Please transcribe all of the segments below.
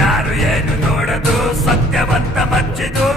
ಯಾರು ಏನು ನೋಡದು ಸತ್ಯವಂತ ಮಚ್ಚಿದು.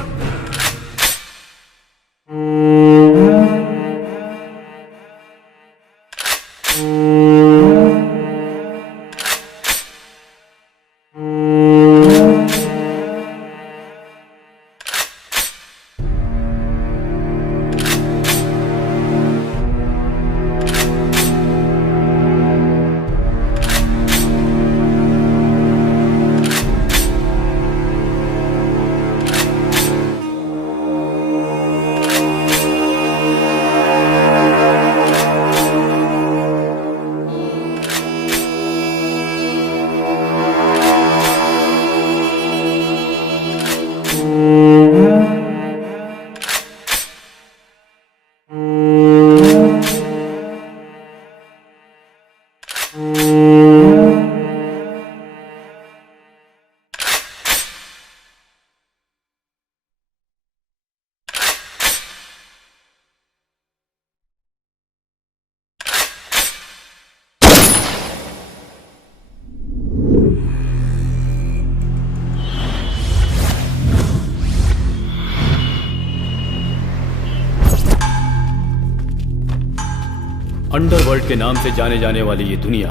अंडरवर्ल्ड के नाम से जाने जाने वाली ये दुनिया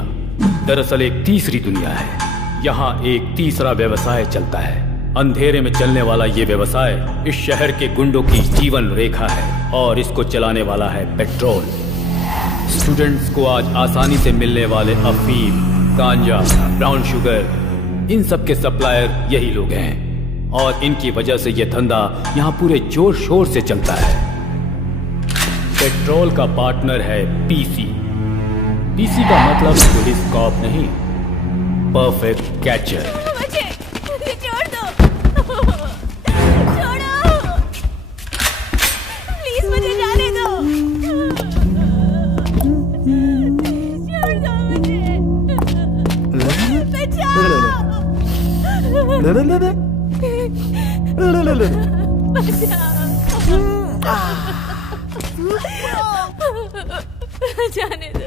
दरअसल एक तीसरी दुनिया है। यहाँ एक तीसरा व्यवसाय चलता है। अंधेरे में चलने वाला ये व्यवसाय इस शहर के गुंडों की जीवन रेखा है और इसको चलाने वाला है पेट्रोल। स्टूडेंट्स को आज आसानी से मिलने वाले अफीम, गांजा, ब्राउन शुगर, इन सब के सप्लायर यही लोग हैं और इनकी वजह से ये धंधा यहाँ पूरे जोर शोर से चलता है। पेट्रोल का पार्टनर है पीसी। पीसी का मतलब पुलिस कॉप नहीं, परफेक्ट कैचर। मुझे छोड़ दो, छोड़ो, प्लीज मुझे जाने दो, छोड़ दो मुझे, बचाओ, जाने दो।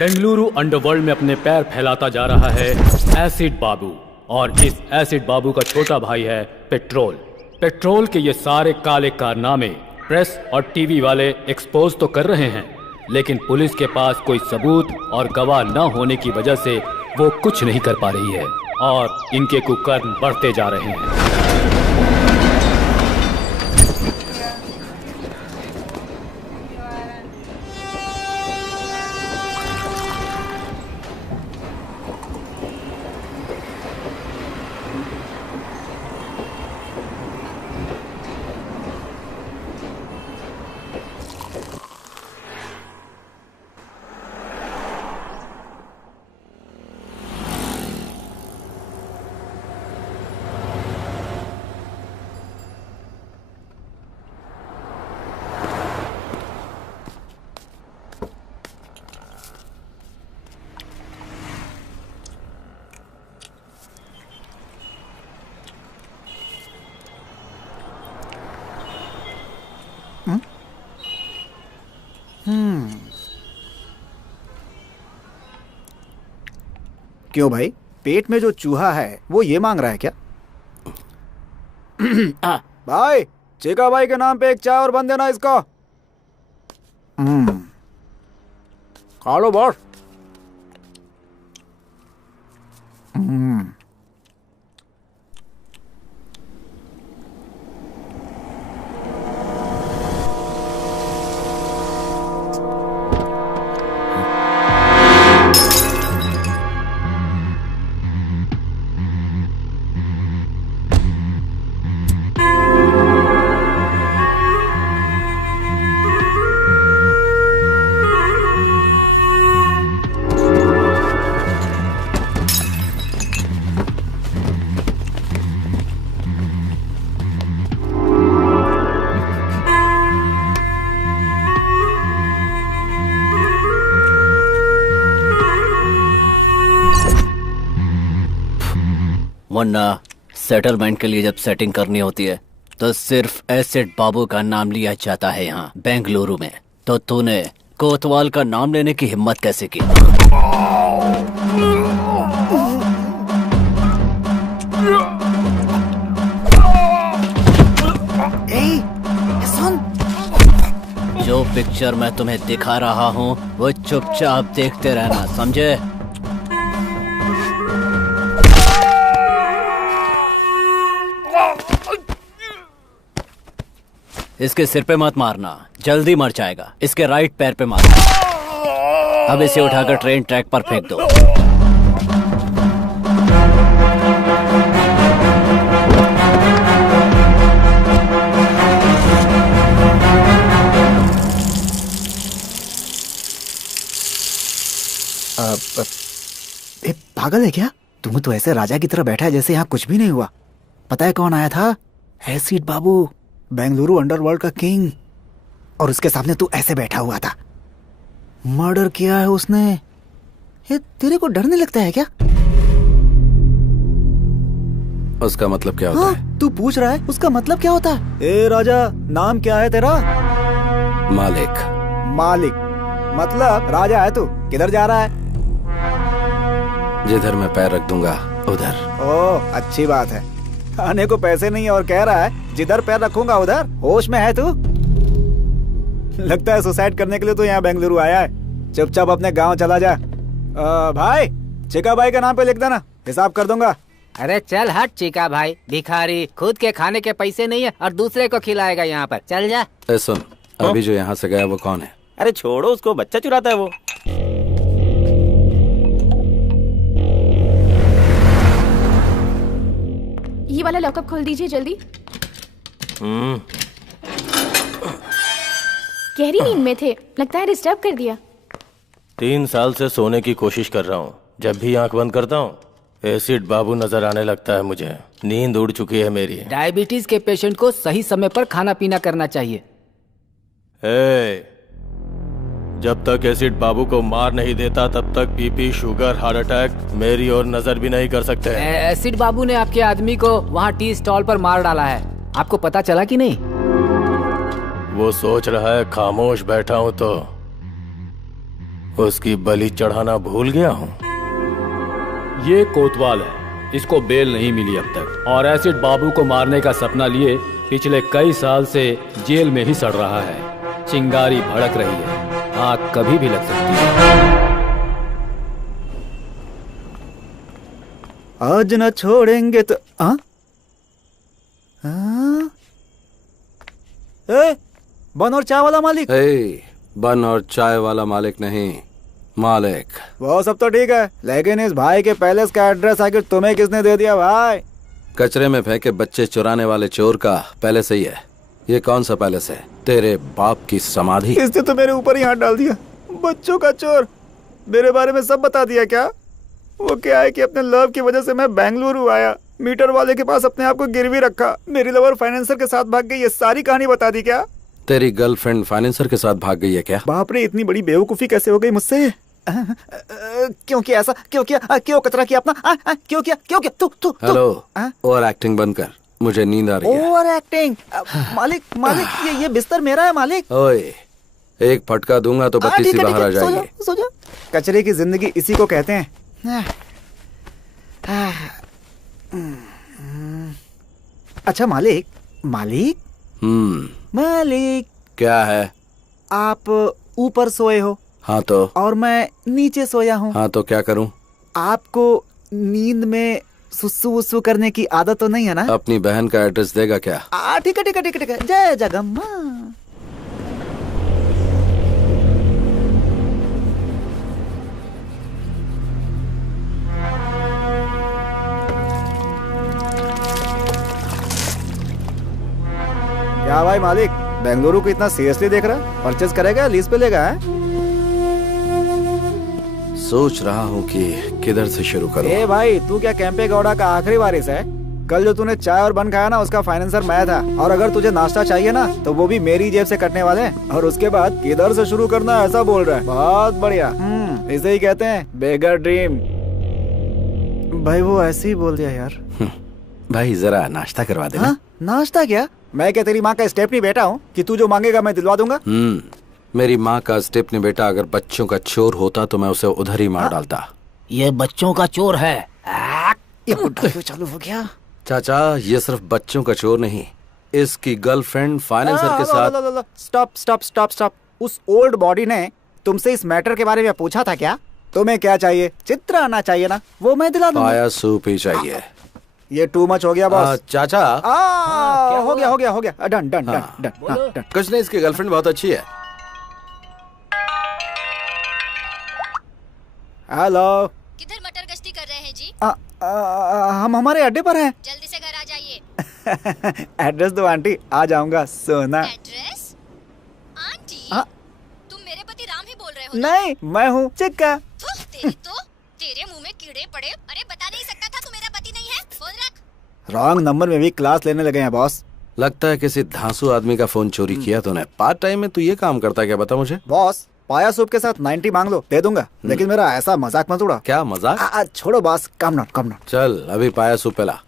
बेंगलुरु अंडरवर्ल्ड में अपने पैर फैलाता जा रहा है एसिड बाबू और इस एसिड बाबू का छोटा भाई है पेट्रोल। पेट्रोल के ये सारे काले कारनामे प्रेस और टीवी वाले एक्सपोज तो कर रहे हैं, लेकिन पुलिस के पास कोई सबूत और गवाह न होने की वजह से वो कुछ नहीं कर पा रही है और इनके कुकर्म बढ़ते जा रहे हैं। क्यों भाई, पेट में जो चूहा है वो ये मांग रहा है क्या? भाई, चेका भाई के नाम पे एक चाय और बन देना इसको। खा लो बॉस। मुन्ना, सेटलमेंट के लिए जब सेटिंग करनी होती है तो सिर्फ एसिड बाबू का नाम लिया जाता है यहाँ बेंगलुरु में। तो तूने कोतवाल का नाम लेने की हिम्मत कैसे की? सुन, जो पिक्चर मैं तुम्हें दिखा रहा हूँ वो चुपचाप देखते रहना, समझे? इसके सिर पे मत मारना, जल्दी मर जाएगा। इसके राइट पैर पे मारना। अब इसे उठाकर ट्रेन ट्रैक पर फेंक दो। पागल है क्या? तुम तो ऐसे राजा की तरह बैठा है जैसे यहाँ कुछ भी नहीं हुआ। पता है कौन आया था? एसिड बाबू, बेंगलुरु अंडरवर्ल्ड का किंग। और उसके सामने तू ऐसे बैठा हुआ था। मर्डर किया है उसने। ये तेरे को डर नहीं लगता है क्या? उसका मतलब क्या होता है? तू पूछ रहा है उसका मतलब क्या होता है? ए राजा, नाम क्या है तेरा? मालिक। मालिक मतलब राजा है तू। किधर जा रहा है? जिधर मैं पैर रख दूंगा उधर। ओह, अच्छी बात है। आने को पैसे नहीं और कह रहा है जिधर पैर रखूंगा उधर। होश में है तू? लगता है सुसाइड करने के लिए तो यहाँ बेंगलुरु आया है। चुपचाप अपने गांव चला जा। भाई, चिका भाई का नाम पे लिख देना, हिसाब कर दूंगा। अरे चल हट चिका भाई, भिखारी, खुद के खाने के पैसे नहीं है और दूसरे को खिलाएगा यहाँ पर। चल जा। सुन, अभी जो यहाँ से गया वो कौन है? अरे छोड़ो उसको, बच्चा चुराता है वो। ये वाला लॉकअप खोल दीजिए जल्दी। गहरी नींद में थे, लगता है डिस्टर्ब कर दिया। 3 साल से सोने की कोशिश कर रहा हूँ। जब भी आंख बंद करता हूँ एसिड बाबू नजर आने लगता है मुझे। नींद उड़ चुकी है मेरी। डायबिटीज के पेशेंट को सही समय पर खाना पीना करना चाहिए। जब तक एसिड बाबू को मार नहीं देता तब तक बीपी, शुगर, हार्ट अटैक मेरी ओर नजर भी नहीं कर सकते। एसिड बाबू ने आपके आदमी को वहाँ टी स्टॉल पर मार डाला है। आपको पता चला कि नहीं? वो सोच रहा है खामोश बैठा हूँ तो उसकी बलि चढ़ाना भूल गया हूँ। ये कोतवाल है, इसको बेल नहीं मिली अब तक और एसिड बाबू को मारने का सपना लिए पिछले कई साल से जेल में ही सड़ रहा है। चिंगारी भड़क रही है, आग कभी भी लग सकती है। आज न छोड़ेंगे तो बन और चाय वाला मालिक। बन और चाय वाला मालिक नहीं, मालिक। वो सब तो ठीक है, लेकिन इस भाई के पैलेस का एड्रेस आखिर तुम्हें किसने दे दिया भाई? कचरे में फेंके बच्चे चुराने वाले चोर का पैलेस ही है। ये कौन सा पैलेस है? तेरे बाप की समाधि। इसने तो मेरे ऊपर ही हाथ डाल दिया। बच्चों का चोर, मेरे बारे में सब बता दिया क्या? वो क्या है कि अपने लव की वजह से मैं बेंगलुरु आया, मीटर वाले के पास अपने आप को गिरवी रखा, मेरी लवर फाइनेंसर के साथ भाग गई, ये सारी कहानी बता दी क्या? तेरी गर्लफ्रेंड फाइनेंसर के साथ भाग गई है क्या? बाप रे, इतनी बड़ी बेवकूफी कैसे हो गई मुझसे? क्यों किया ऐसा? क्यों किया? क्यों कचरा किया अपना? क्यों किया? क्यों किया? तू हेलो, ओवर एक्टिंग बंद कर, मुझे नींद आ रही है। Over acting? मालिक ये बिस्तर मेरा है मालिक। ओए, एक फटका दूंगा तो बत्ती सी बाहर आ जाएगी। सो जाओ। कचरे की जिंदगी इसी को कहते हैं। अच्छा मालिक, मालिक क्या है? आप ऊपर सोए हो? हाँ तो? और मैं नीचे सोया हूँ। हाँ तो क्या करूँ? आपको नींद में सुसु वुसु करने की आदत तो नहीं है ना? अपनी बहन का एड्रेस देगा क्या? ठीक है। जय जगम्मा। क्या भाई मालिक, बेंगलुरु को इतना सीरियसली देख रहा? परचेज करेगा, लीज पे लेगा? सोच रहा हूँ कि किधर से शुरू करूँ। ए भाई, तू क्या कैंपे गौड़ा का आखिरी वारिस है? कल जो तूने चाय और बन खाया ना, उसका फाइनेंसर मैं था। और अगर तुझे नाश्ता चाहिए ना तो वो भी मेरी जेब से कटने वाले हैं। और उसके बाद किधर से शुरू करना ऐसा बोल रहा है। बहुत बढ़िया, इसे ही कहते हैं बेगर ड्रीम। भाई वो ऐसे ही बोल दिया यार। भाई जरा नाश्ता करवा दे। हाँ? नाश्ता क्या? मैं क्या तेरी माँ का स्टेपनी बेटा हूँ कि तू जो मांगेगा मैं दिलवा दूंगा? मेरी माँ का स्टेपनी बेटा अगर बच्चों का चोर होता तो मैं उसे उधर ही मार डालता। ये बच्चों का चोर है। ये बुड्ढा क्यों चालू हो गया? चाचा ये सिर्फ बच्चों का चोर नहीं, इसकी गर्लफ्रेंड फाइनेंसर के साथ। Stop stop stop stop. उस ओल्ड बॉडी ने तुमसे इस मैटर के बारे में पूछा था क्या? तुम्हें क्या चाहिए? चित्र आना चाहिए ना, वो मैं दिला दूंगा। पाया सूप ही चाहिए। ये टू मच हो गया बॉस। चाचा हो गया डन डन डन डन। कुछ नहीं, इसकी गर्लफ्रेंड बहुत अच्छी है। हेलो, किधर मटर गश्ती कर रहे हैं जी? हम हमारे अड्डे पर हैं। जल्दी से घर आ जाइए। एड्रेस दो आंटी, आ जाऊंगा। सोना एड्रेस? आंटी, हाँ? तुम मेरे पति राम ही बोल रहे हो? नहीं, मैं हूँ चिक्का। तेरे मुंह में कीड़े पड़े। अरे बता नहीं सकता था तू मेरा पति नहीं है? फोन रख। रॉन्ग नंबर में भी क्लास लेने लगे हैं बॉस। लगता है किसी धांसू आदमी का फोन चोरी किया तूने। पार्ट टाइम में तू ये काम करता है क्या, बता मुझे। बॉस पाया सूप के साथ 90 मांग लो, दे दूंगा, लेकिन मेरा ऐसा मजाक मत उड़ा। क्या मजाक? छोड़ो बॉस, कम नॉट। चल अभी पाया सूप पिला।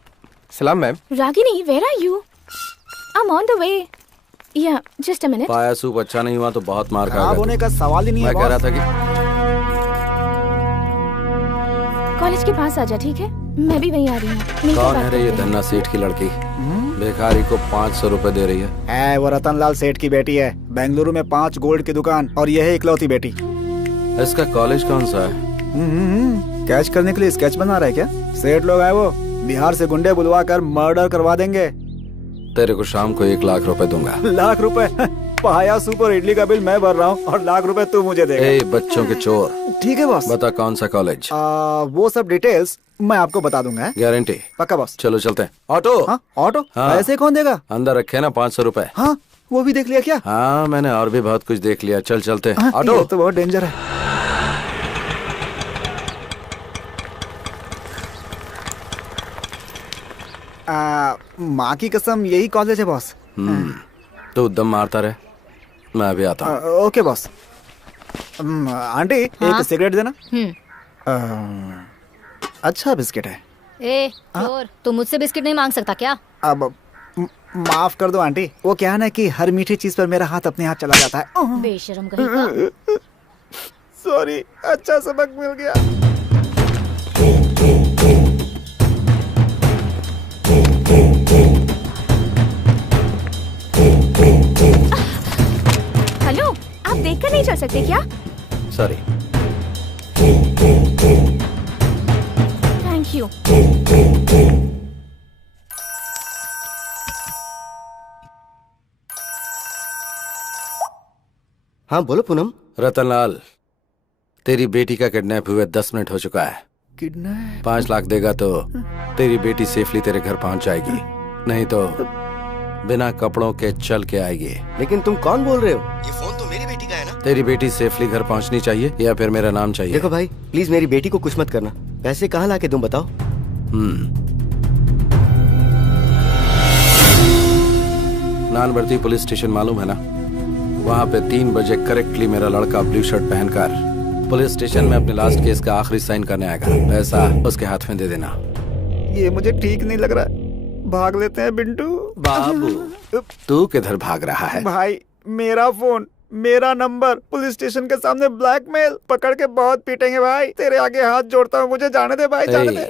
सलाम ma'am. Ragini, where are you? I'm on the way. Yeah, just a minute. पाया सूप अच्छा नहीं हुआ तो बहुत मार खराब खाएगा होने का सवाल ही नहीं है मैं कह रहा बॉस। था कि कॉलेज के पास आ जा, ठीक है? मैं भी वहीं आ रही हूँ। मिलकर कौन बात है रे ये करते हैं। धन्ना सेठ की लड़की? भिखारी को 500 रुपए दे रही है। वो रतनलाल सेठ की बेटी है। बेंगलुरु में 5 गोल्ड की दुकान और यह है इकलौती बेटी। इसका कॉलेज कौन सा है? कैच करने के लिए स्केच बना रहा है क्या? सेठ लोग आए वो, बिहार से गुंडे बुलवा कर मर्डर करवा देंगे। तेरे को शाम को 1 लाख रुपए दूंगा। लाख रुपए? पाया सूप और इडली का बिल मैं भर रहा हूँ और लाख रुपए तू मुझे देगा। ए बच्चों के चोर। ठीक है बॉस। बता कौन सा कॉलेज? वो सब डिटेल्स मैं आपको बता दूंगा। गारंटी? पक्का बॉस। चलो चलते हैं। ऑटो? हाँ ऑटो? हाँ। ऐसे कौन देगा? अंदर रखे ना 500 रुपए। हाँ वो भी देख लिया क्या? हाँ मैंने और भी बहुत कुछ देख लिया। चल चलते हैं। हाँ, ऑटो? ये तो बहुत डेंजर है। माँ की कसम यही कॉलेज है बॉस। तू दम मारता रहे, मैं अभी आता हूँ। Okay boss. आंटी एक सिगरेट देना। अच्छा बिस्किट है। ए चोर, तू मुझसे बिस्किट नहीं मांग सकता क्या? अब माफ कर दो आंटी, वो क्या है ना कि हर मीठी चीज पर मेरा हाथ अपने हाथ चला जाता है। बेशरम कहीं का। सॉरी, अच्छा सबक मिल गया। हेलो, आप देखकर नहीं चल सकते क्या? सॉरी। Thank you. हाँ बोलो पूनम। रतनलाल, तेरी बेटी का किडनैप हुए 10 मिनट हो चुका है। किडनैप? 5 लाख देगा तो तेरी बेटी सेफली तेरे घर पहुंच जाएगी, नहीं तो बिना कपड़ों के चल के आएगी। लेकिन तुम कौन बोल रहे हो? ये फोन तो मेरी बेटी का है ना? तेरी बेटी सेफली घर पहुंचनी चाहिए या फिर मेरा नाम चाहिए? देखो भाई प्लीज मेरी बेटी को कुछ मत करना। पैसे कहाँ लाके तुम बताओ। नानबर्ती पुलिस स्टेशन मालूम है ना? वहाँ पे 3 बजे करेक्टली मेरा लड़का ब्लू शर्ट पहनकर पुलिस स्टेशन में अपने लास्ट केस का आखिरी साइन करने आएगा। पैसा उसके हाथ में दे देना। ये मुझे ठीक नहीं लग रहा है। भाग लेते हैं बिंटू। बाबू तू किधर भाग रहा है? भाई मेरा फोन, मेरा नंबर, पुलिस स्टेशन के सामने ब्लैकमेल, पकड़ के बहुत पीटेंगे भाई। तेरे आगे हाथ जोड़ता हूँ, मुझे जाने दे भाई, जाने दे।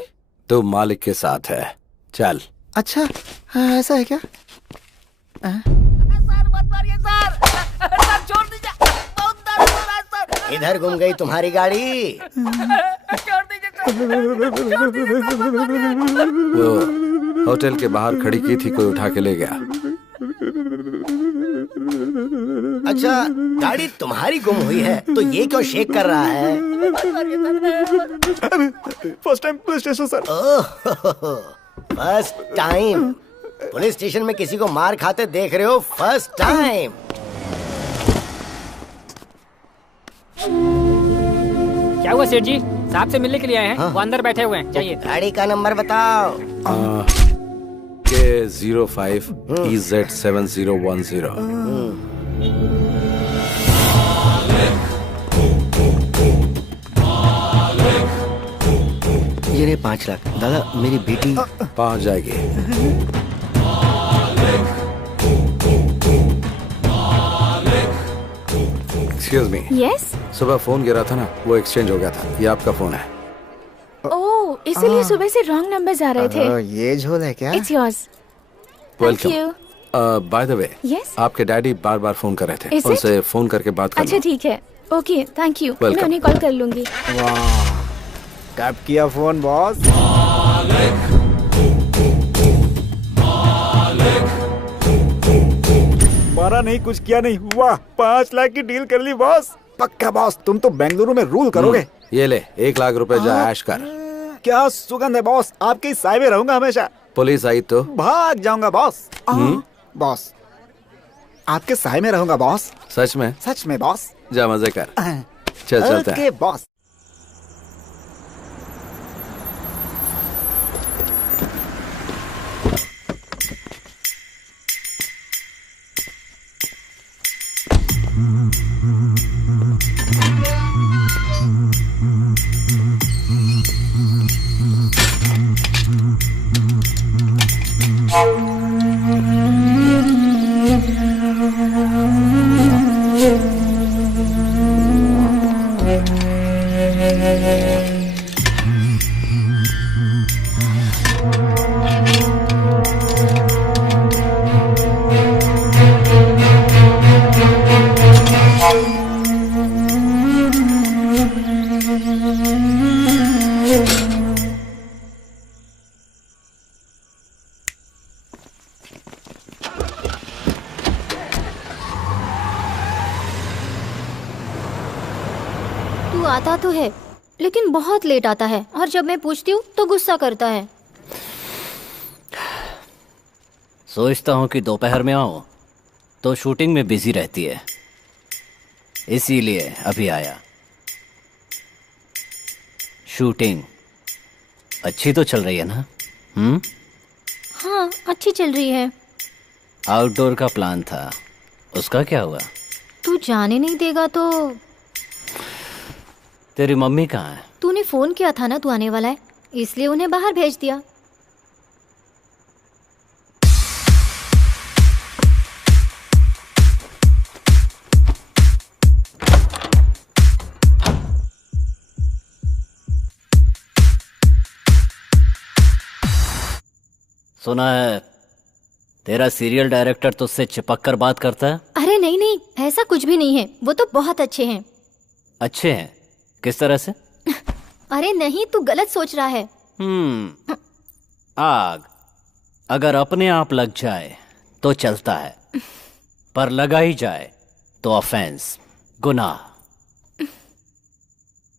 तू मालिक के साथ है, चल। अच्छा ऐसा है क्या? इधर घूम गई तुम्हारी गाड़ी। वो होटल के बाहर खड़ी की थी, कोई उठा के ले गया। अच्छा गाड़ी तुम्हारी गुम हुई है तो ये क्यों शेक कर रहा है? First time police station sir. First time police station में किसी को मार खाते देख रहे हो? First time. क्या हुआ सेठ जी? साहब से मिलने के लिए आए हैं। हाँ? वो अंदर बैठे हुए हैं, चाहिए। गाड़ी का नंबर बताओ। K05 EZ7010। ये रहे 5 लाख। दादा मेरी बेटी पहुंच जाएगी। Excuse me. यस। सुबह फोन गिरा था ना, वो एक्सचेंज हो गया था। ये आपका फोन है। ओह, इसीलिए सुबह से रॉन्ग नंबर्स आ रहे थे। ये झोल है क्या? It's yours. Thank you. By the way, yes. आपके डैडी बार बार फोन कर रहे थे। Is it? उनसे फोन करके बात कर अच्छा लो। ठीक है। Okay, thank you. Welcome. मैं उन्हें कॉल कर लूंगी। वाह, कब किया फोन बॉस? मारा नहीं, कुछ किया नहीं। वाह, 5 लाख की डील कर ली बॉस। पक्का बॉस, तुम तो बेंगलुरु में रूल करोगे। ये ले 1 लाख रुपए जा ऐश कर। क्या सुगंध है बॉस, आपके साय में रहूंगा हमेशा। पुलिस आई तो भाग जाऊंगा बॉस। बॉस, आपके साय में रहूंगा बॉस। सच में? सच में बॉस। जा मजे कर। चल चलते हैं। Okay boss. तू आता तो है लेकिन बहुत लेट आता है, और जब मैं पूछती हूँ तो गुस्सा करता है। सोचता हूँ कि दोपहर में आऊँ तो शूटिंग में बिजी रहती है, इसीलिए अभी आया। शूटिंग अच्छी तो चल रही है ना? हाँ, अच्छी चल रही है। आउटडोर का प्लान था, उसका क्या हुआ? तू जाने नहीं देगा तो? तेरी मम्मी कहाँ है? तूने फोन किया था ना तू आने वाला है, इसलिए उन्हें बाहर भेज दिया। सुना है तेरा सीरियल डायरेक्टर तुझसे चिपक कर बात करता है? अरे नहीं नहीं, ऐसा कुछ भी नहीं है, वो तो बहुत अच्छे हैं। अच्छे हैं? किस तरह से? अरे नहीं, तू गलत सोच रहा है। आग अगर अपने आप लग जाए तो चलता है, पर लगा ही जाए तो ऑफेंस, गुनाह।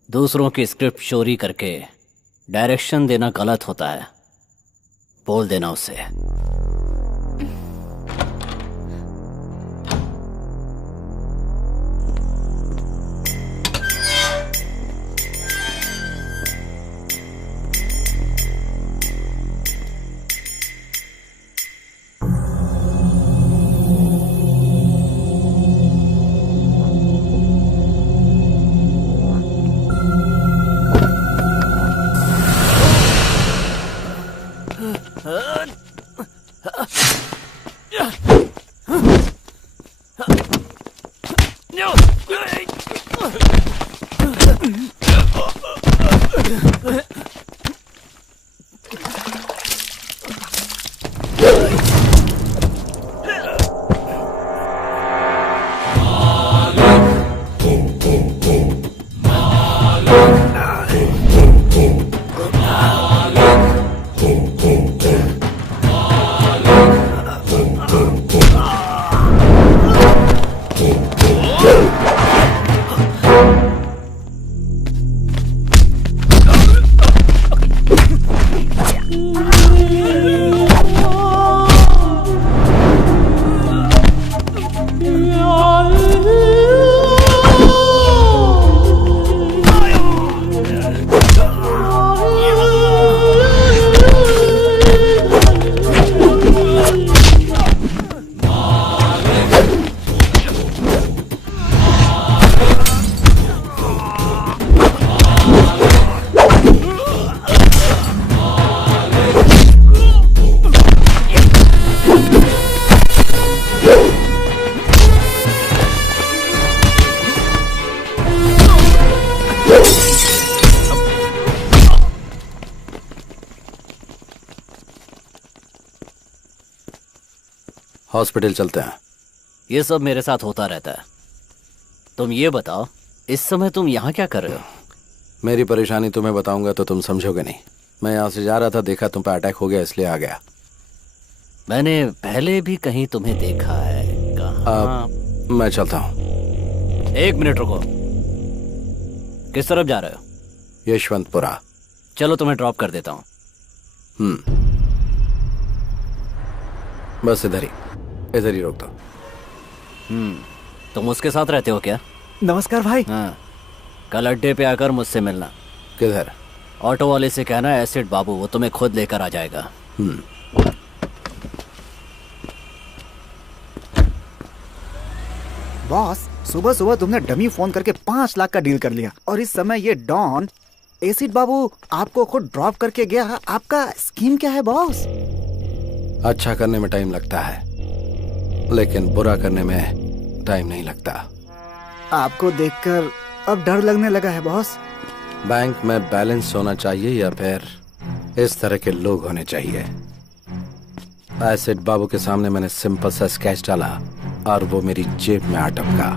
दूसरों की स्क्रिप्ट चोरी करके डायरेक्शन देना गलत होता है, बोल देना उसे। हॉस्पिटल चलते हैं। ये सब मेरे साथ होता रहता है। तुम ये बताओ, इस समय तुम यहाँ क्या कर रहे हो? मेरी परेशानी तुम्हें बताऊंगा तो तुम समझोगे नहीं। मैं यहाँ से जा रहा था, देखा तुम पे अटैक हो गया, इसलिए आ गया। मैंने पहले भी कहीं तुम्हें देखा है। कहाँ? मैं चलता हूँ। 1 मिनट रुको। किस तरफ जा रहे हो? यशवंतपुरा। चलो तुम्हें ड्रॉप कर देता हूँ। बस इधर ही रोक दो। तुम उसके साथ रहते हो क्या? नमस्कार भाई। हाँ, कल अड्डे पे आकर मुझसे मिलना। किधर? ऑटो वाले से कहना एसिड बाबू, वो तुम्हें खुद लेकर आ जाएगा। बॉस, सुबह सुबह तुमने डमी फोन करके 5 लाख का डील कर लिया, और इस समय ये डॉन एसिड बाबू आपको खुद ड्रॉप करके गया। आपका स्कीम क्या है बॉस? अच्छा करने में टाइम लगता है, लेकिन बुरा करने में टाइम नहीं लगता। आपको देखकर अब डर लगने लगा है बॉस। बैंक में बैलेंस होना चाहिए या फिर इस तरह के लोग होने चाहिए? एसिड बाबू के सामने मैंने सिंपल सा स्केच डाला और वो मेरी जेब में आ टपका।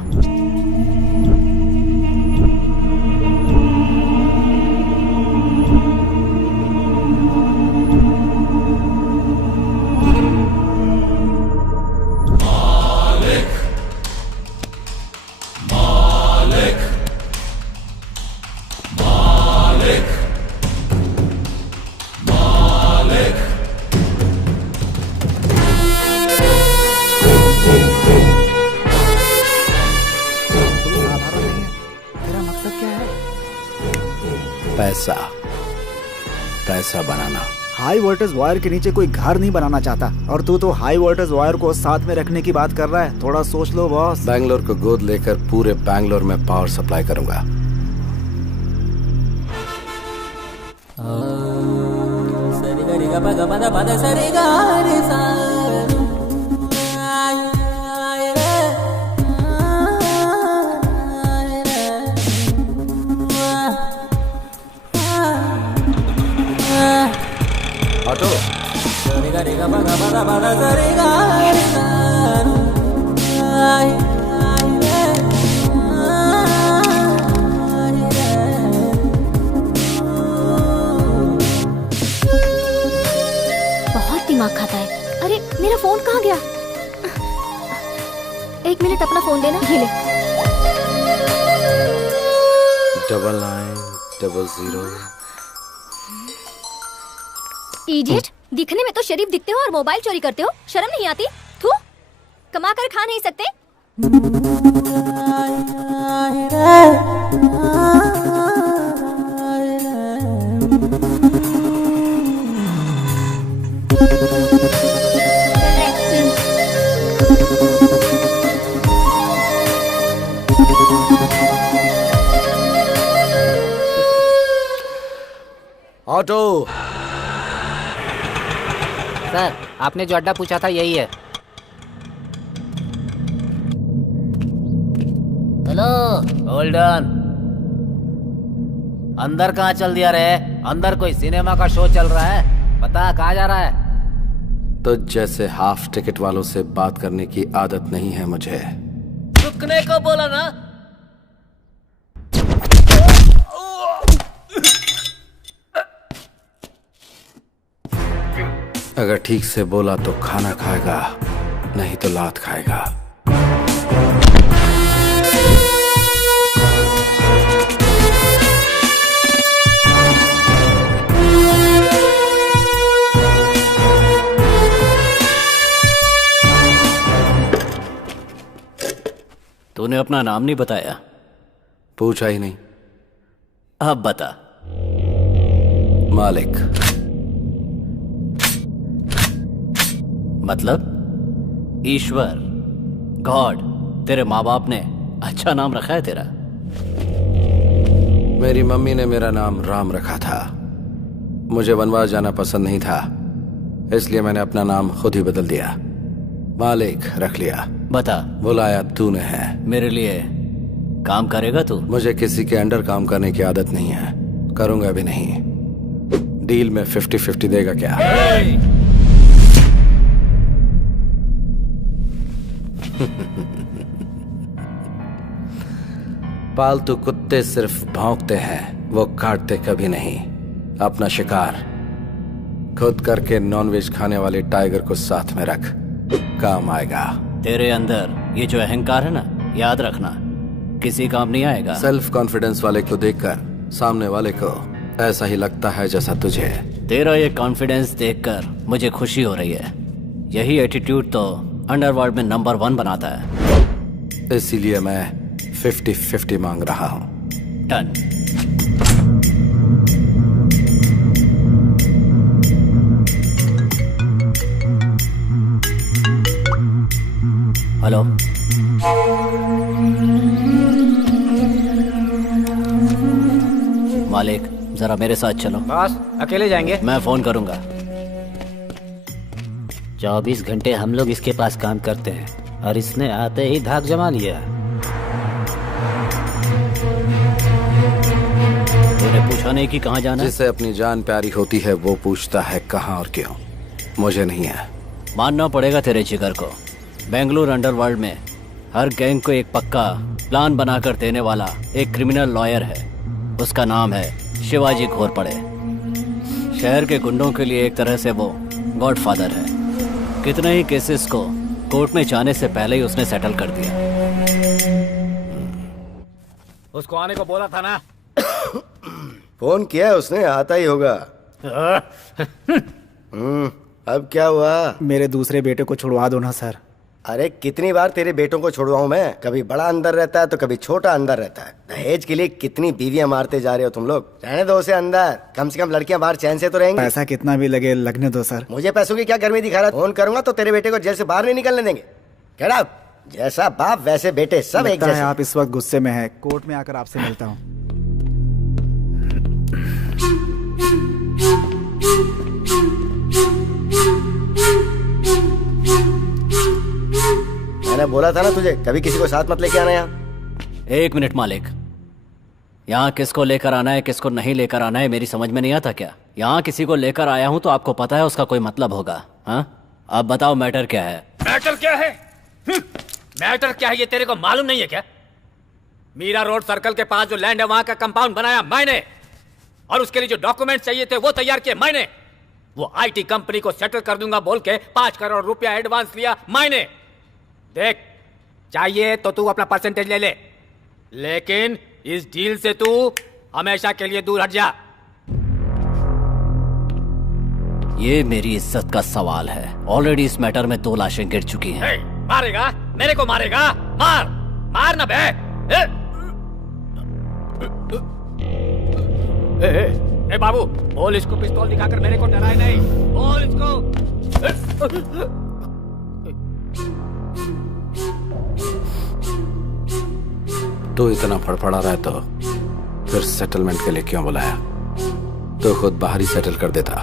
पैसा बनाना। हाई वोल्टेज वायर के नीचे कोई घर नहीं बनाना चाहता, और तू तो हाई वोल्टेज वायर को साथ में रखने की बात कर रहा है। थोड़ा सोच लो बॉस। बैंगलोर को गोद लेकर पूरे बैंगलोर में पावर सप्लाई करूंगा। ऑटो। बहुत दिमाग खाता है। अरे मेरा फोन कहाँ गया? 1 मिनट, अपना फोन देना। ये ले। 9900। इडियट, दिखने में तो शरीफ दिखते हो और मोबाइल चोरी करते हो। शर्म नहीं आती? थू, कमा कर खा नहीं सकते? ऑटो। सर, आपने जो अड्डा पूछा था यही है। Hello, hold on. अंदर कहाँ चल दिया रे? अंदर कोई सिनेमा का शो चल रहा है। पता कहाँ जा रहा है? तो जैसे हाफ टिकट वालों से बात करने की आदत नहीं है मुझे। रुकने को बोला ना। अगर ठीक से बोला तो खाना खाएगा, नहीं तो लात खाएगा। तूने अपना नाम नहीं बताया। पूछा ही नहीं। अब बता। मालिक। मतलब ईश्वर, गॉड। तेरे माँ बाप ने अच्छा नाम रखा है तेरा। मेरी मम्मी ने मेरा नाम राम रखा था। मुझे वनवास जाना पसंद नहीं था, इसलिए मैंने अपना नाम खुद ही बदल दिया। मालिक रख लिया। बता। बुलाया तूने है। मेरे लिए काम करेगा तू? मुझे किसी के अंडर काम करने की आदत नहीं है, करूंगा भी नहीं। डील में 50-50 देगा क्या? पालतू कुत्ते सिर्फ भौंकते हैं, वो काटते कभी नहीं। अपना शिकार खुद करके नॉनवेज खाने वाले टाइगर को साथ में रख, काम आएगा। तेरे अंदर ये जो अहंकार है ना, याद रखना किसी काम नहीं आएगा। सेल्फ कॉन्फिडेंस वाले को देखकर सामने वाले को ऐसा ही लगता है जैसा तुझे। तेरा ये कॉन्फिडेंस देखकर मुझे खुशी हो रही है। यही एटीट्यूड तो अंडरवर्ल्ड में नंबर 1 बनाता है। इसीलिए मैं 50-50 मांग रहा हूँ। डन। हेलो, मालिक जरा मेरे साथ चलो। बॉस अकेले जाएंगे? मैं फोन करूंगा। 24 घंटे हम लोग इसके पास काम करते हैं और इसने आते ही धाक जमा लिया। तूने पूछा नहीं कि कहाँ जाना? जिसे अपनी जान प्यारी होती है वो पूछता है कहाँ और क्यों। मुझे नहीं है। मानना पड़ेगा तेरे जिगर को। बेंगलुरु अंडरवर्ल्ड में हर गैंग को एक पक्का प्लान बनाकर देने वाला एक क्रिमिनल लॉयर है। उसका नाम है शिवाजी घोरपड़े। शहर के गुंडों के लिए एक तरह से वो गॉडफादर है। कितने ही केसेस को कोर्ट में जाने से पहले ही उसने सेटल कर दिया। उसको आने को बोला था ना। फोन किया है उसने, आता ही होगा। अब क्या हुआ? मेरे दूसरे बेटे को छुड़वा दो ना सर। अरे कितनी बार तेरे बेटों को छुड़वाऊं मैं? कभी बड़ा अंदर रहता है तो कभी छोटा अंदर रहता है। दहेज के लिए कितनी बीवियां मारते जा रहे हो तुम लोग। रहने दो उसे अंदर, कम से कम लड़कियां बाहर चैन से तो रहेंगी। पैसा कितना भी लगे लगने दो सर। मुझे पैसों की क्या गर्मी दिखा रहा? फोन करूंगा तो तेरे बेटे को जेल से बाहर नहीं निकलने देंगे। Get out. जैसा बाप वैसे बेटे, सब एक जैसे। आप इस वक्त गुस्से में हैं। कोर्ट में आकर आपसे मिलता हूँ। मैंने बोला था ना तुझे, कभी किसी को साथ मत लेके आना यहाँ। 1 मिनट मालिक, यहाँ किसको लेकर आना है किसको नहीं लेकर आना है मेरी समझ में नहीं आता क्या? यहाँ किसी को लेकर आया हूँ तो आपको पता है उसका कोई मतलब होगा। हाँ, आप बताओ मैटर क्या है? मैटर क्या है? मैटर क्या है ये तेरे को मालूम नहीं है क्या? मीरा रोड सर्कल के पास जो लैंड है वहां का कंपाउंड बनाया मैंने, और उसके लिए जो डॉक्यूमेंट चाहिए थे वो तैयार किए मैंने। वो आईटी कंपनी को सेटल कर दूंगा बोल के 5 करोड़ रुपया एडवांस लिया मैंने। देख, चाहिए तो तू अपना परसेंटेज ले ले, लेकिन इस डील से तू हमेशा के लिए दूर हट जा। ये मेरी इज्जत का सवाल है। ऑलरेडी इस मैटर में 2 लाशें गिर चुकी हैं। मारेगा? मेरे को मारेगा? मार मार ना बे। ए बाबू, बोल इसको पिस्तौल दिखाकर मेरे को डराए नहीं। बोल इसको। तो इतना फड़फड़ा रहा है तो फिर सेटलमेंट के लिए क्यों बुलाया? तो खुद बाहर ही सेटल कर देता।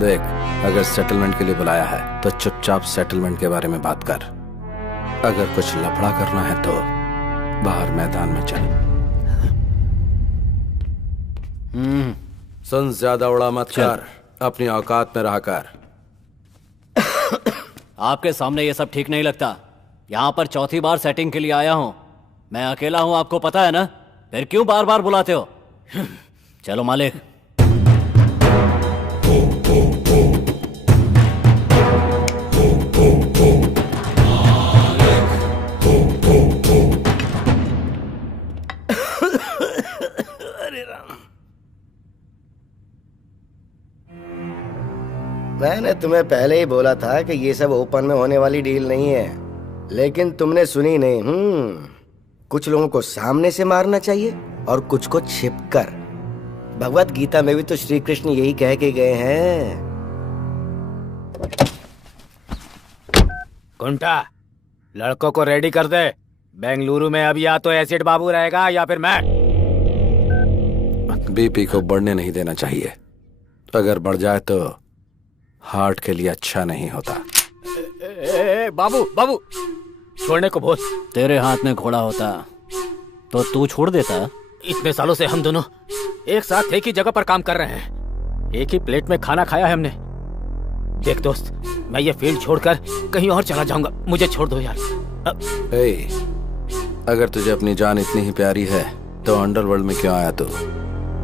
देख, अगर सेटलमेंट के लिए बुलाया है तो चुपचाप सेटलमेंट के बारे में बात कर। अगर कुछ लफड़ा करना है तो बाहर मैदान में चल। सुन, ज्यादा उड़ा मत कर, अपनी औकात में रहा कर। आपके सामने ये सब ठीक नहीं लगता। यहाँ पर 4थी बार सेटिंग के लिए आया हूँ। मैं अकेला हूँ, आपको पता है ना? फिर क्यों बार बार बुलाते हो? चलो मालिक। मैंने तुम्हें पहले ही बोला था कि ये सब ओपन में होने वाली डील नहीं है, लेकिन तुमने सुनी नहीं। कुछ लोगों को सामने से मारना चाहिए और कुछ को छिपकर। भगवत गीता में भी तो श्री कृष्ण यही कह के गए हैं। कुंटा, लड़कों को रेडी कर दे। बेंगलुरु में अब या तो एसिड बाबू रहेगा या फिर मैं। बीपी को बढ़ने नहीं देना चाहिए। अगर बढ़ जाए तो हार्ट के लिए अच्छा नहीं होता। बाबू बाबू, छोड़ने को बोल। तेरे हाथ में घोड़ा होता तो तू छोड़ देता। इतने सालों से हम दोनों एक साथ एक ही जगह पर काम कर रहे हैं, एक ही प्लेट में खाना खाया है हमने। देख दोस्त, मैं ये फील्ड छोड़कर कहीं और चला जाऊंगा, मुझे छोड़ दो यार। ए, अगर तुझे अपनी जान इतनी ही प्यारी है तो अंडरवर्ल्ड में क्यों आया तू?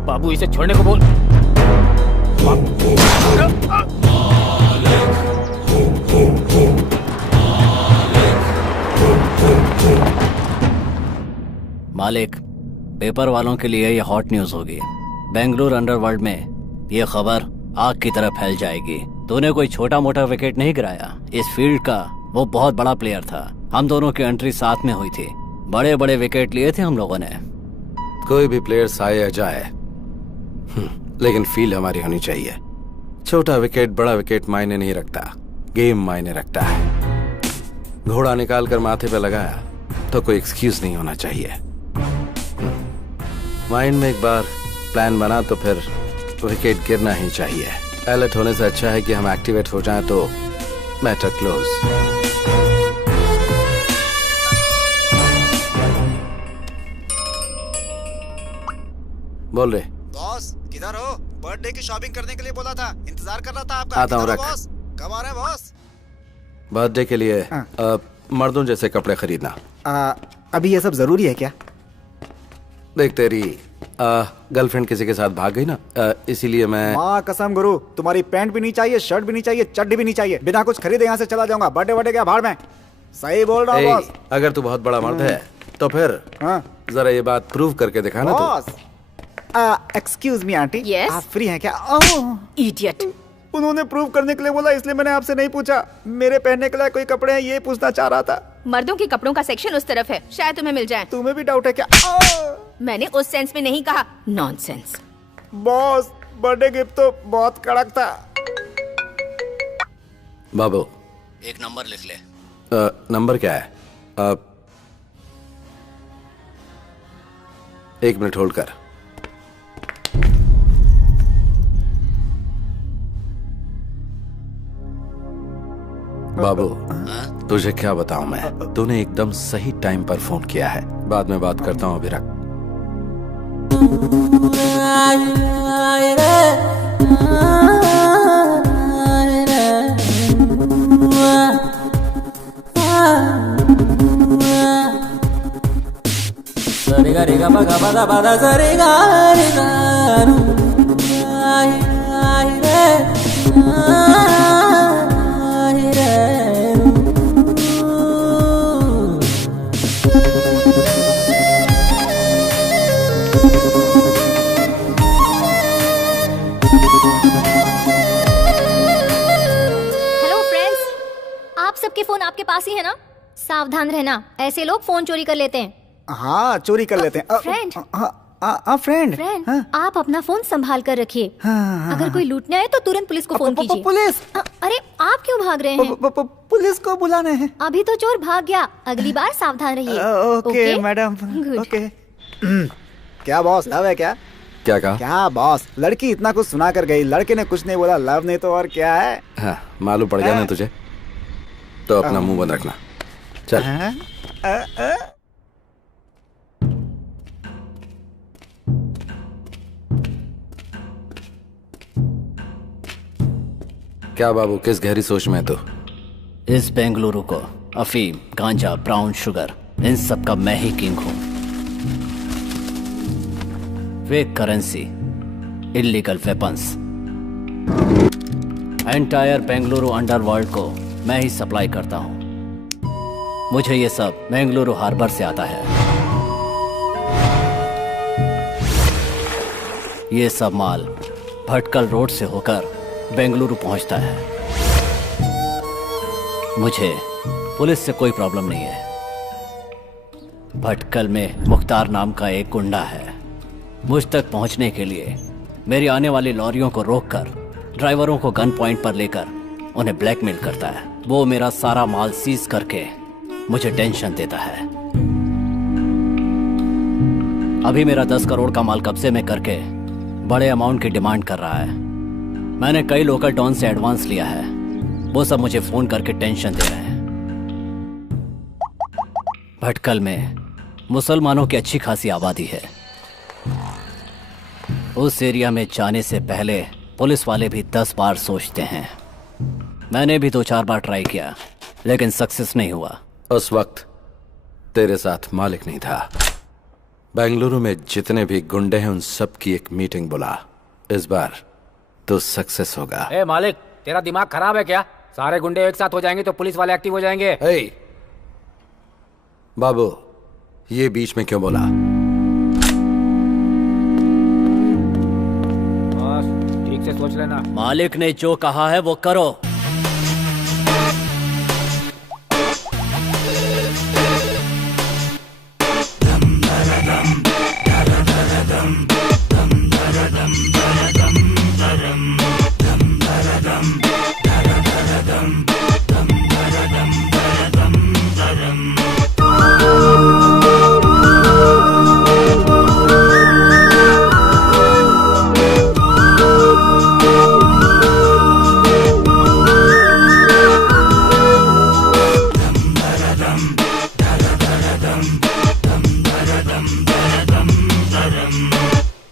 बाबू इसे छोड़ने को बोल। मालिक, पेपर वालों के लिए ये हॉट न्यूज होगी। बेंगलुरु अंडरवर्ल्ड में ये खबर आग की तरह फैल जाएगी। तूने कोई छोटा मोटा विकेट नहीं गिराया। इस फील्ड का वो बहुत बड़ा प्लेयर था। हम दोनों की एंट्री साथ में हुई थी। बड़े बड़े विकेट लिए थे हम लोगों ने। कोई भी प्लेयर आए या जाए, लेकिन फील्ड हमारी होनी चाहिए। छोटा विकेट बड़ा विकेट मायने नहीं रखता, गेम मायने रखता है। घोड़ा निकाल कर माथे पे लगाया तो कोई एक्सक्यूज नहीं होना चाहिए। माइंड में एक बार प्लान बना तो फिर विकेट गिरना ही चाहिए। अलर्ट होने से अच्छा है कि हम एक्टिवेट हो जाएं तो मैटर क्लोज। बोल रहे बॉस, किधर हो? बर्थडे की शॉपिंग करने के लिए बोला था, इंतजार कर रहा था आपका। आता हूँ, रख। बॉस, कब आ रहे हैं बॉस? बर्थडे के लिए मर्दों जैसे कपड़े खरीदना। अभी ये सब जरूरी है क्या? देख, तेरी गर्लफ्रेंड किसी के साथ भाग गई ना, इसीलिए मैं। माँ कसम गुरु, तुम्हारी पैंट भी नहीं चाहिए, शर्ट भी नहीं चाहिए, चड्डी भी नहीं चाहिए। बिना कुछ खरीदे यहाँ से चला जाऊंगा। बर्थडे बर्थडे क्या भाड़ में। सही बोल रहा हूँ बॉस। अगर तू बहुत बड़ा मर्द है तो फिर जरा ये बात प्रूव करके दिखाना। Boss, excuse me aunty, Yes? आप फ्री हैं क्या? इडियट। उन्होंने प्रूव करने के लिए बोला, इसलिए मैंने आपसे नहीं पूछा। मेरे पहनने के लिए कोई कपड़े हैं ये पूछना चाह रहा था। मर्दों के कपड़ों का सेक्शन उस तरफ है, शायद तुम्हें मिल जाए। तुम्हें भी डाउट है क्या? मैंने उस सेंस में नहीं कहा, नॉनसेंस। बॉस, बर्थडे गिफ्ट तो बहुत कड़क था। बाबू, एक नंबर लिख ले। नंबर क्या है? 1 मिनट होल्ड कर। बाबू, तुझे क्या बताऊं मैं, तूने एकदम सही टाइम पर फोन किया है। बाद में बात करता हूं, अभी रख। सरेगा रेगा बगा बगा बगा सरेगा रेगा सबके फोन आपके पास ही है ना? सावधान रहना, ऐसे लोग फोन चोरी कर लेते हैं। हाँ, चोरी कर लेते हैं। फ्रेंड, फ्रेंड, आप अपना फोन संभाल कर रखिए। अगर कोई लूटने आए तो तुरंत पुलिस को फोन कीजिए। पुलिस? अरे आप क्यों भाग रहे हैं? पुलिस को बुलाने हैं। अभी तो चोर भाग गया, अगली बार सावधान रहिए। Okay madam, okay. क्या बॉस, लव है क्या? क्या कहा? क्या बॉस, लड़की इतना कुछ सुना कर गई, लड़के ने कुछ नहीं बोला, लव नहीं तो और क्या है? हाँ, मालूम पड़ गया ना तुझे, तो अपना मुंह बंद रखना। चल। क्या बाबू, किस गहरी सोच में तू? इस बेंगलुरु को अफीम, गांजा, ब्राउन शुगर, इन सब का मैं ही किंग हूं। Fake currency, illegal weapons, entire Bengaluru underworld को मैं ही सप्लाई करता हूं। मुझे ये सब बेंगलुरु हार्बर से आता है। ये सब माल भटकल रोड से होकर बेंगलुरु पहुंचता है। मुझे पुलिस से कोई प्रॉब्लम नहीं है। भटकल में मुख्तार नाम का एक गुंडा है। मुझ तक पहुंचने के लिए मेरी आने वाली लॉरियों को रोककर ड्राइवरों को गन पॉइंट पर लेकर उन्हें ब्लैकमेल करता है। वो मेरा सारा माल सीज करके मुझे टेंशन देता है। अभी मेरा 10 करोड़ का माल कब्जे में करके बड़े अमाउंट की डिमांड कर रहा है। मैंने कई लोकल डॉन से एडवांस लिया है, वो सब मुझे फोन करके टेंशन दे रहे हैं। भटकल में मुसलमानों की अच्छी खासी आबादी है। उस एरिया में जाने से पहले पुलिस वाले भी 10 बार सोचते हैं। मैंने भी 2-4 बार ट्राई किया, लेकिन सक्सेस नहीं हुआ। उस वक्त तेरे साथ मालिक नहीं था। बेंगलुरु में जितने भी गुंडे हैं उन सब की एक मीटिंग बुला। इस बार तो सक्सेस होगा। ए मालिक, तेरा दिमाग खराब है क्या? सारे गुंडे एक साथ हो जाएंगे तो पुलिस वाले एक्टिव हो जाएंगे। बाबू, ये बीच में क्यों बोला? ठीक से सोच लेना। मालिक ने जो कहा है वो करो।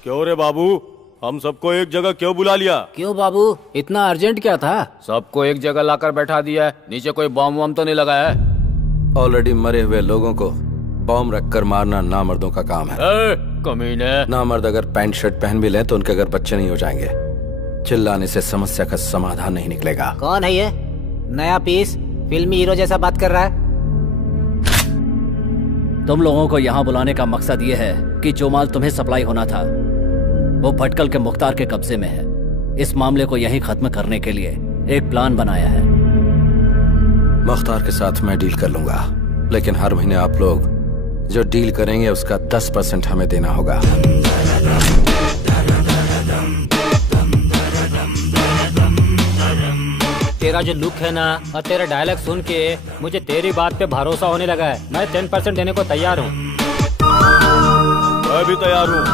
क्यों रे बाबू, हम सबको एक जगह क्यों बुला लिया? क्यों बाबू, इतना अर्जेंट क्या था? सबको एक जगह लाकर बैठा दिया है। नीचे कोई बॉम्ब वॉम्ब तो नहीं लगाया है? ऑलरेडी मरे हुए लोगों को बॉम्ब रखकर मारना नामर्दों का काम है। कमीने। नामर्द अगर पैंट शर्ट पहन भी लें तो उनके अगर बच्चे नहीं हो जाएंगे। चिल्लाने से समस्या का समाधान नहीं निकलेगा। कौन है ये नया पीस? फिल्मी हीरो जैसा बात कर रहा है। तुम लोगों को यहाँ बुलाने का मकसद ये है कि जो माल तुम्हें सप्लाई होना था वो भटकल के मुख्तार के कब्जे में है। इस मामले को यहीं खत्म करने के लिए एक प्लान बनाया है। मुख्तार के साथ मैं डील कर लूंगा, लेकिन हर महीने आप लोग जो डील करेंगे उसका 10% हमें देना होगा। तेरा जो लुक है ना और तेरा डायलॉग सुन के मुझे तेरी बात पे भरोसा होने लगा है। मैं 10% देने को तैयार हूँ। मैं भी तैयार हूँ।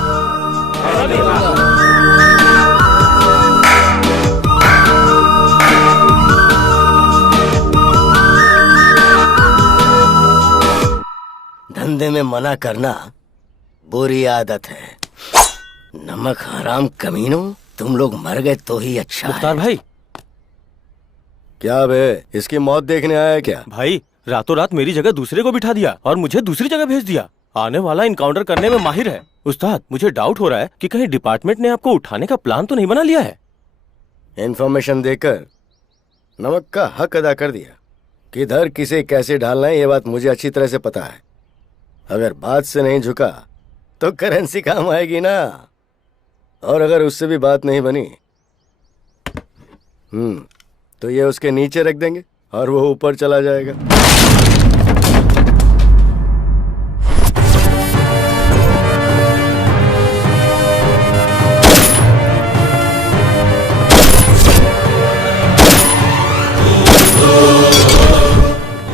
धंधे में मना करना बुरी आदत है। नमक हराम कमीनों, तुम लोग मर गए तो ही अच्छा है। मुख्तार भाई। क्या बे, इसकी मौत देखने आया है क्या? भाई, रातों रात मेरी जगह दूसरे को बिठा दिया और मुझे दूसरी जगह भेज दिया। आने वाला इनकाउंटर करने में माहिर है। उस्ताद, मुझे डाउट हो रहा है कि कहीं डिपार्टमेंट ने आपको उठाने का प्लान तो नहीं बना लिया है। इन्फॉर्मेशन देकर नमक का हक अदा कर दिया। किधर किसे कैसे ढालना है ये बात मुझे अच्छी तरह से पता है। अगर बात से नहीं झुका तो करेंसी काम आएगी ना। और अगर उससे भी बात नहीं बनी तो ये उसके नीचे रख देंगे और वो ऊपर चला जाएगा।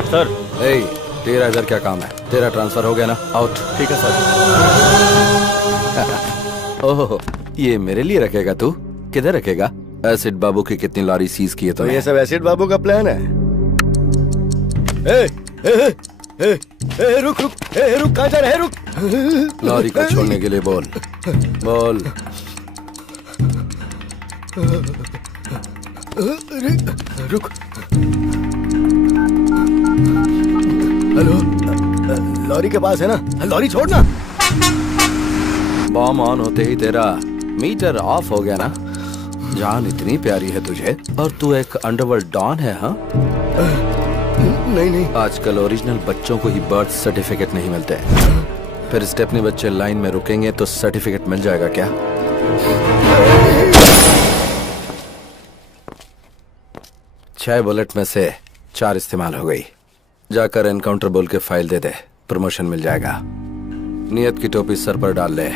सर। तेरा इधर क्या काम है? तेरा ट्रांसफर हो गया ना? आउट। ठीक है सर। ओह, ये मेरे लिए रखेगा तू? किधर रखेगा? एसिड बाबू की कितनी लॉरी सीज की है तो ये सब एसिड बाबू का प्लान है? रुक रुक, रुक, कहाँ जा रहा है? रुक। लॉरी को छोड़ने के लिए बोल। बोल। रुक। हेलो, लॉरी के पास है ना? लॉरी छोड़ना। बॉम्ब ऑन होते ही तेरा मीटर ऑफ हो गया ना? जान इतनी प्यारी है तुझे और तू एक अंडरवर्ल्ड डॉन है? हाँ, नहीं। आजकल ओरिजिनल बच्चों को ही बर्थ सर्टिफिकेट नहीं मिलते। फिर स्टेपनी बच्चे लाइन में रुकेंगे तो सर्टिफिकेट मिल जाएगा क्या? 6 बुलेट में से 4 इस्तेमाल हो गई। जाकर एनकाउंटर बोल के फाइल दे दे, प्रमोशन मिल जाएगा। नियत की टोपी सर पर डाल ले,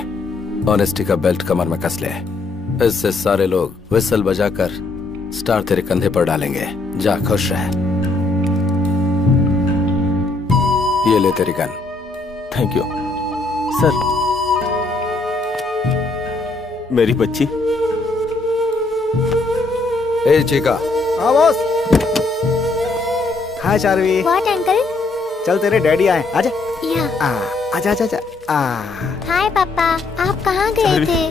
ऑनेस्टी का बेल्ट कमर में कस ले। इससे सारे लोग विसल बजाकर स्टार तेरे कंधे पर डालेंगे। जा, खुश रह। ये ले तेरी गन। Thank you sir. मेरी बच्ची। ए चिका। हाँ boss. Hi Charvi. What uncle? चल तेरे डैडी आए, आजा। या। आजा आजा आजा। हाय पापा, आप कहाँ गए थे?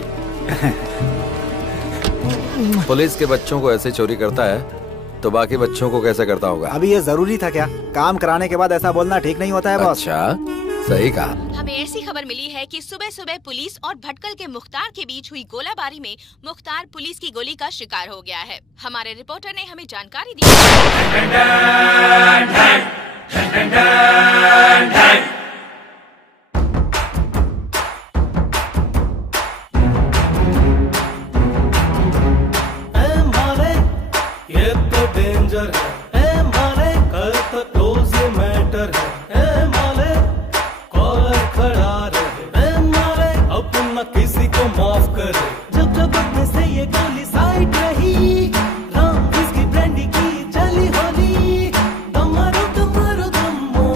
पुलिस के बच्चों को ऐसे चोरी करता है तो बाकी बच्चों को कैसे करता होगा? अभी ये जरूरी था क्या? काम कराने के बाद ऐसा बोलना ठीक नहीं होता है बॉस। अच्छा, सही कहा। हमें ऐसी खबर मिली है कि सुबह सुबह पुलिस और भटकल के मुख्तार के बीच हुई गोलाबारी में मुख्तार पुलिस की गोली का शिकार हो गया है। हमारे रिपोर्टर ने हमें जानकारी दी। ये तो डेंजर है माले, कल तक क्लोज ये मैटर है माले, कॉलर खड़ा रहे माले, अपना किसी को माफ करे। जब जब अपने से ये गोली साइड रही, राम इसकी ब्रांडी की चली होली, दमारो दमारो दम्मा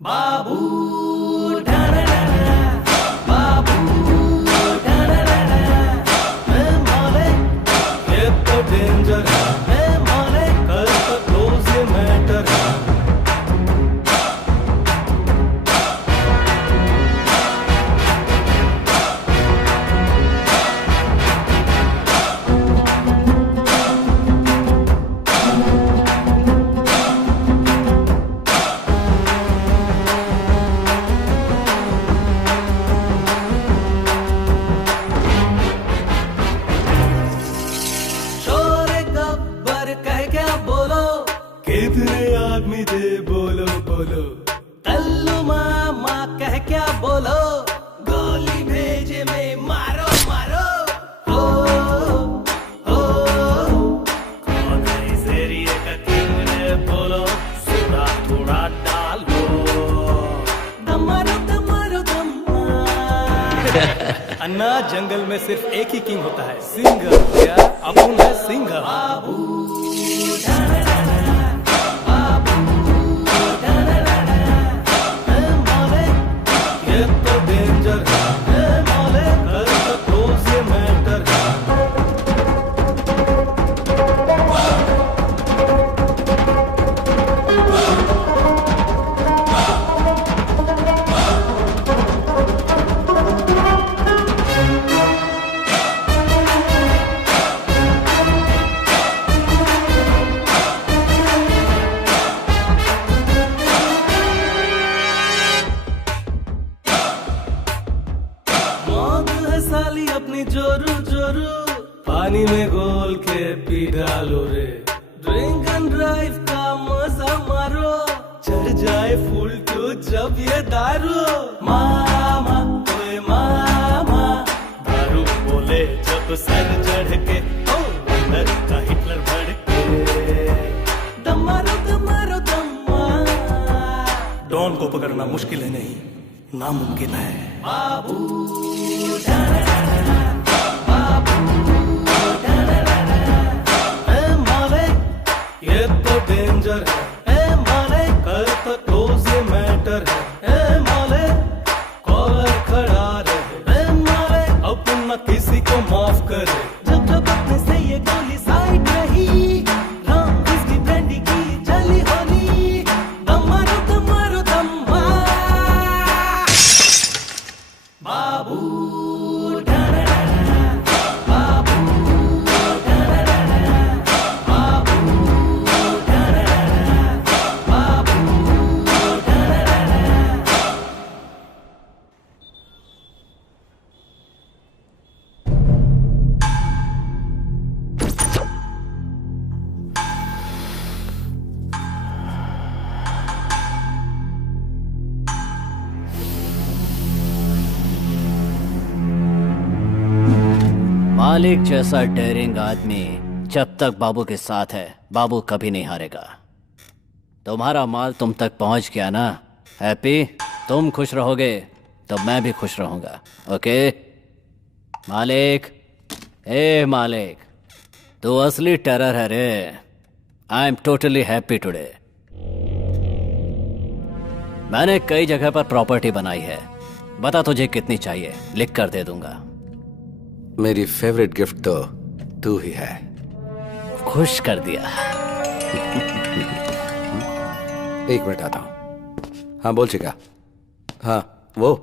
बाबू डेंजर है माले, कल तक क्लोज ये मैटर है। कितने आदमी थे बोलो बोलो, तल्लू मामा कह क्या बोलो, गोली भेजे में मारो मारो। हो कौन है इस एरिया का किंग ने बोलो, थोड़ा थोड़ा डालो, दमारो दमारो दम्मा। अन्ना जंगल में सिर्फ एक ही किंग होता है, सिंह। क्या अपन है सिंह? डेंजर है माले, कल तक क्लोज ये मैटर है। साली अपनी जोरू जोरू, पानी में घोल के पी डालो रे, ड्रिंक एंड ड्राइव का मजा मारो, चढ़ जाए फुल टू जब ये दारू। मामा ओए मामा, दारू बोले जब सर चढ़ के, ओ अंदर का हिटलर बढ़ के, दमारो दमारो दम्मा। डॉन को पकड़ना मुश्किल है नहीं, नामुमकिन है बाबू। ये तो डेंजर है माले, कल तक क्लोज ये मैटर है माले, कॉलर खड़ा रहे माले, अपना किसी को माफ करे। जब जब अपने से ये गोली साइड रही, राम इसकी ब्रांडी की चली होली, दमारो दमारो दम्मा बाबू। मालिक जैसा डेयरिंग आदमी जब तक बाबू के साथ है, बाबू कभी नहीं हारेगा। तुम्हारा माल तुम तक पहुंच गया ना हैप्पी, तुम खुश रहोगे तो मैं भी खुश रहूंगा। ओके मालिक, ए मालिक, तू असली टेरर है रे। I am totally happy today. मैंने कई जगह पर प्रॉपर्टी बनाई है, बता तुझे कितनी चाहिए, लिख कर दे दूंगा। मेरी फेवरेट गिफ्ट तो तू ही है। खुश कर दिया। एक मिनट आता हूं। हाँ बोल चिका। हाँ वो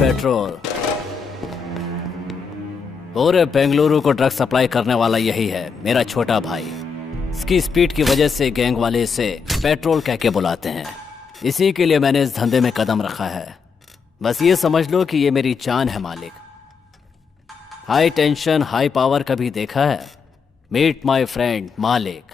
पेट्रोल, पूरे बेंगलुरु को ड्रग सप्लाई करने वाला यही है, मेरा छोटा भाई। इसकी स्पीड की वजह से गैंग वाले इसे पेट्रोल कह के बुलाते हैं। इसी के लिए मैंने इस धंधे में कदम रखा है। बस ये समझ लो कि ये मेरी जान है मालिक। हाई टेंशन हाई पावर कभी देखा है? मीट माय फ्रेंड मालिक।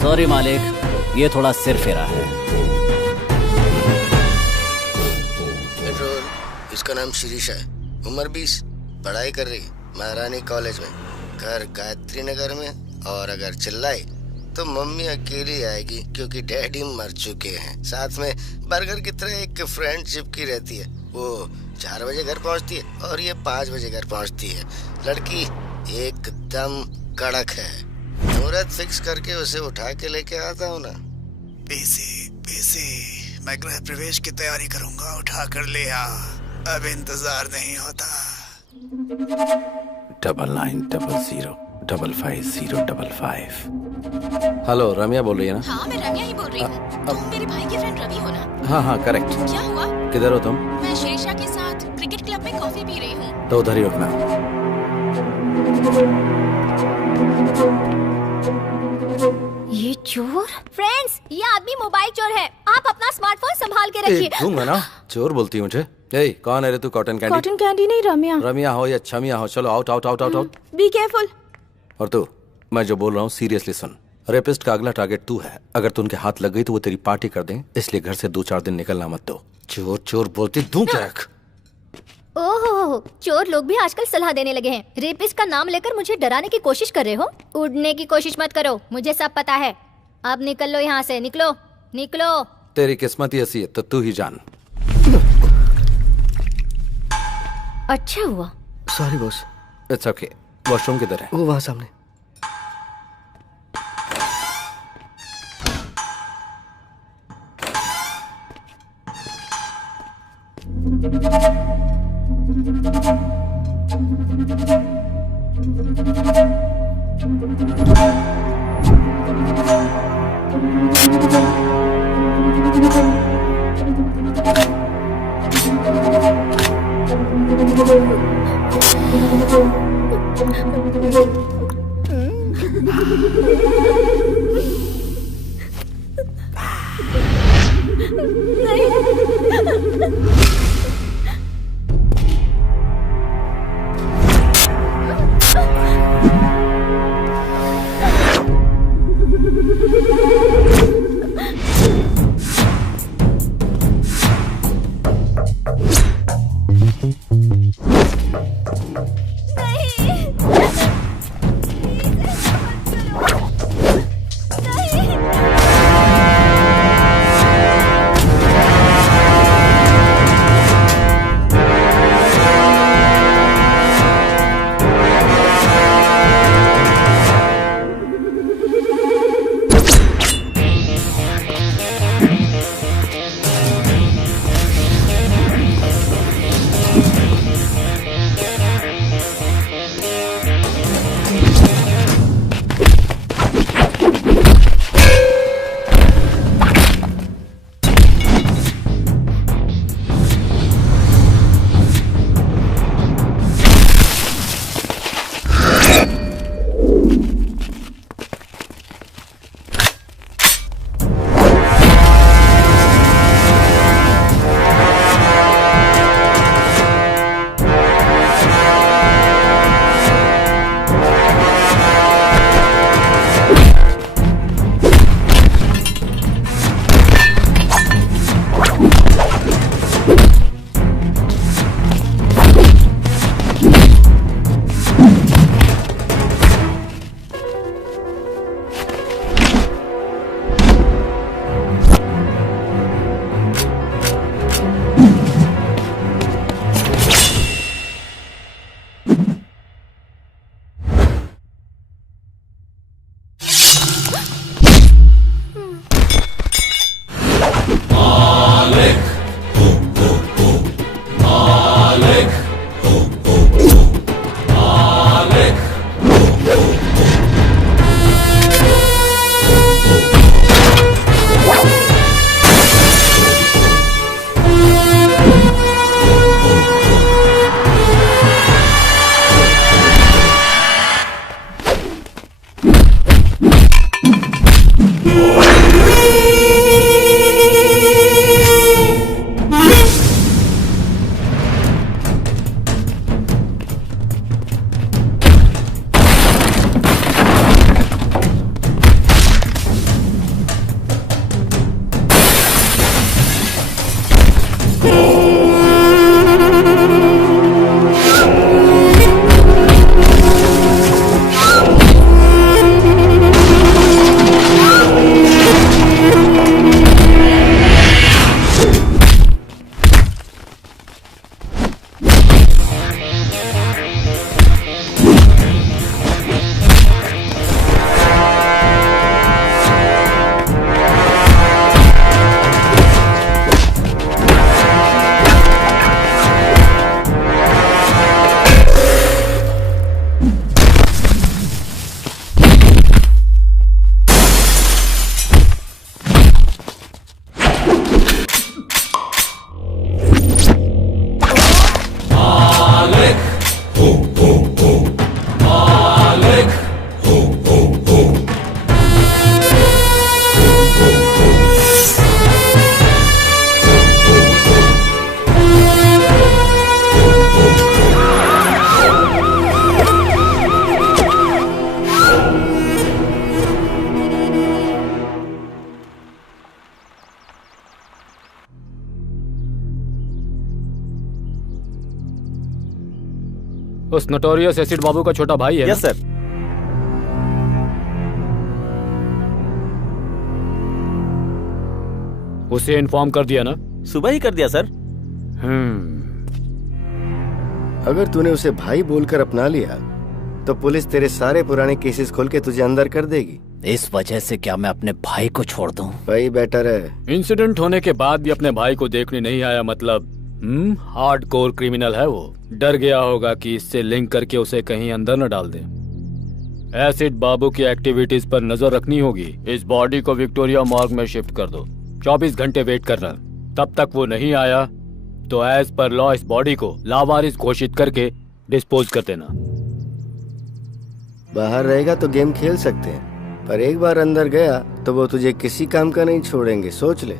सॉरी मालिक, ये थोड़ा सिर फेरा है। पेट्रोल, इसका नाम शिरीषा है, उम्र 20, पढ़ाई कर रही महारानी कॉलेज में, घर गायत्री नगर में। और अगर चिल्लाई तो मम्मी अकेली आएगी क्योंकि डैडी मर चुके हैं। साथ में बर्गर की तरह एक फ्रेंड चिपकी रहती है। वो 4 बजे घर पहुंचती है और ये 5 बजे घर पहुंचती है। लड़की एकदम कड़क है। मुहूर्त फिक्स करके उसे उठा के लेके आता हूँ ना। पीसी, मैं गृह प्रवेश की तैयारी करूंगा, उठा कर ले आ, अब इंतजार नहीं होता। 99005505। हेलो, रम्या बोल रही है ना? हाँ, मैं रम्या ही बोल रही हूँ। तुम मेरे भाई की फ्रेंड रवि हो ना? हाँ हाँ करेक्ट। क्या हुआ? किधर हो तुम? मैं शिरीषा के साथ क्रिकेट क्लब में कॉफी पी रही हूँ। तो उधर ही रुकना। ये चोर? फ्रेंड्स, ये आदमी मोबाइल चोर है। आप अपना स्मार्टफोन संभाल के रखिए। दूंगा ना। चोर बोलती है मुझे। ए, कौन है रे तू? Cotton candy? कॉटन कैंडी नहीं, रम्या। रम्या हो या छमिया हो, चलो out out out out out. Be careful. और तू, मैं जो बोल रहा हूँ सीरियसली सुन। रेपिस्ट का अगला टारगेट तू है। अगर तू उनके हाथ लग गई तो वो तेरी पार्टी कर दें, इसलिए घर से 2-4 दिन निकलना मत दो। चोर चोर बोलती दूं क्या? ओहो, चोर लोग भी आजकल सलाह देने लगे हैं। रेपिस्ट का नाम लेकर मुझे डराने की कोशिश कर रहे हो? उड़ने की कोशिश मत करो, मुझे सब पता है। अब निकल लो यहाँ से, निकलो निकलो। तेरी किस्मत ही ऐसी है तो तू ही जान। अच्छा हुआ। Sorry boss. It's okay. Washroom किधर है? वो वहाँ सामने। उस नोटोरियस एसिड बाबू का छोटा भाई है। Yes sir. उसे इन्फॉर्म कर दिया ना? सुबह ही कर दिया सर। अगर तूने उसे भाई बोलकर अपना लिया तो पुलिस तेरे सारे पुराने केसेस खोल के तुझे अंदर कर देगी। इस वजह से क्या मैं अपने भाई को छोड़ दूं? वही बेटर है। इंसिडेंट होने के बाद भी अपने भाई को देखने नहीं आया, मतलब हार्डकोर क्रिमिनल है वो। डर गया होगा कि इससे लिंक करके उसे कहीं अंदर न डाल दे। एसिड बाबू की एक्टिविटीज पर नजर रखनी होगी। इस बॉडी को विक्टोरिया मॉर्ग में शिफ्ट कर दो। 24 घंटे वेट करना। तब तक वो नहीं आया तो एज पर लॉ इस बॉडी को लावारिस घोषित करके डिस्पोज कर देना। बाहर रहेगा तो गेम खेल सकते हैं, पर एक बार अंदर गया तो वो तुझे किसी काम का नहीं छोड़ेंगे, सोच ले।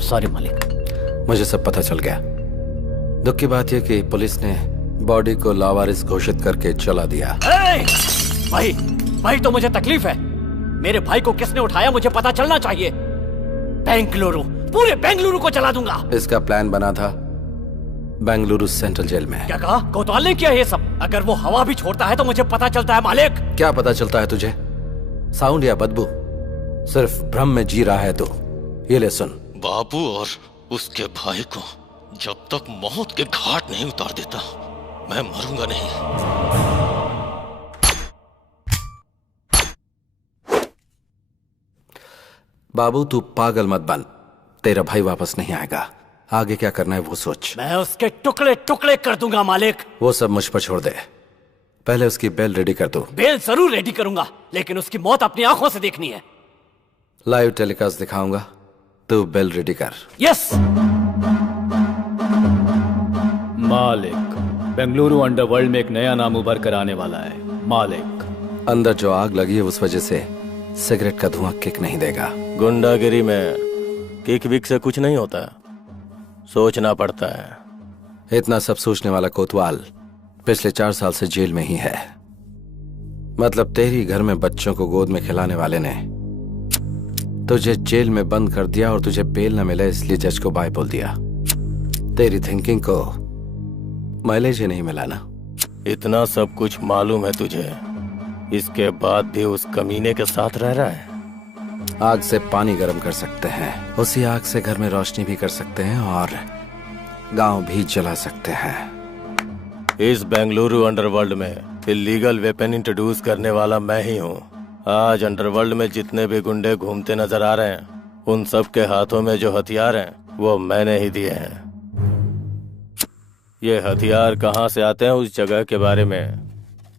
सॉरी मालिक। मुझे सब पता चल गया। दुख की बात यह कि पुलिस ने बॉडी को लावारिस घोषित करके चला दिया। भाई तो मुझे तकलीफ है। मेरे भाई को किसने उठाया मुझे पता चलना चाहिए। बेंगलुरु, पूरे बेंगलुरु को जला दूंगा। इसका प्लान बना था बेंगलुरु सेंट्रल जेल में। क्या कहा? कोतवाल ने किया ये सब? अगर वो हवा भी छोड़ता है तो मुझे पता चलता है मालिक। क्या पता चलता है तुझे? साउंड या बदबू? सिर्फ भ्रम में जी रहा है तो ये ले सुन। बाबू और उसके भाई को जब तक मौत के घाट नहीं उतार देता मैं मरूंगा नहीं। बाबू तू पागल मत बन, तेरा भाई वापस नहीं आएगा। आगे क्या करना है वो सोच। मैं उसके टुकड़े टुकड़े कर दूंगा मालिक। वो सब मुझ पर छोड़ दे, पहले उसकी बेल रेडी कर दो। बेल जरूर रेडी करूंगा, लेकिन उसकी मौत अपनी आंखों से देखनी है। लाइव टेलीकास्ट दिखाऊंगा, तू बेल रेडी कर। यस मालिक, बेंगलुरु अंडरवर्ल्ड में एक नया नाम उभर कर आने वाला है। मालिक, अंदर जो आग लगी है उस वजह से सिगरेट का धुआं किक नहीं देगा। गुंडागिरी में किक विक से कुछ नहीं होता, सोचना पड़ता है। इतना सब सोचने वाला कोतवाल पिछले 4 साल से जेल में ही है। मतलब तेरी घर में बच्चों को गोद में खिलाने वाले ने तुझे जेल में बंद कर दिया और तुझे बेल न मिला इसलिए जज को बाय बोल दिया। तेरी थिंकिंग को माइलेज ही नहीं मिला ना। इतना सब कुछ मालूम है तुझे, इसके बाद भी उस कमीने के साथ रह रहा है। आग से पानी गर्म कर सकते हैं, उसी आग से घर में रोशनी भी कर सकते हैं और गांव भी जला सकते हैं। इस बेंगलुरु अंडरवर्ल्ड में इलीगल वेपन इंट्रोड्यूस करने वाला मैं ही हूँ। आज अंडरवर्ल्ड में जितने भी गुंडे घूमते नजर आ रहे हैं, उन सब के हाथों में जो हथियार हैं वो मैंने ही दिए हैं। ये हथियार कहाँ से आते हैं उस जगह के बारे में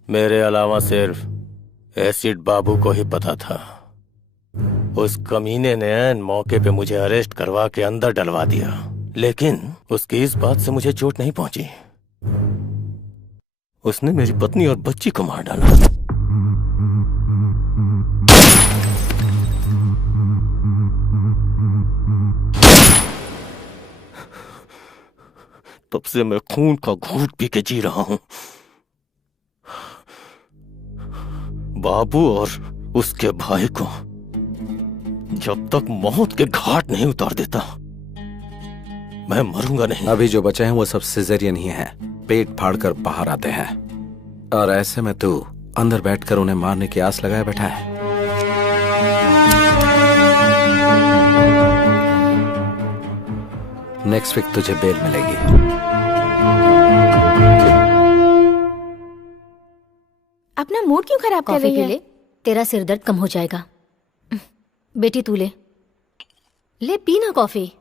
मेरे अलावा सिर्फ एसिड बाबू को ही पता था। उस कमीने ने ऐन मौके पे मुझे अरेस्ट करवा के अंदर डलवा दिया, लेकिन उसकी इस बात से मुझे चोट नहीं पहुंची। उसने मेरी पत्नी और बच्ची को मार डाला। तब से मैं खून का घूंट पी के जी रहा हूं। बाबू और उसके भाई को जब तक मौत के घाट नहीं उतार देता मैं मरूंगा नहीं। अभी जो बचे हैं वो सब सिजेरियन ही हैं, पेट फाड़कर बाहर आते हैं, और ऐसे में तू अंदर बैठकर उन्हें मारने की आस लगाए बैठा है। नेक्स्ट वीक तुझे बेल मिलेगी। अपना मूड क्यों खराब कर रही है? तेरा सिर दर्द कम हो जाएगा। बेटी तू ले पी ना कॉफी।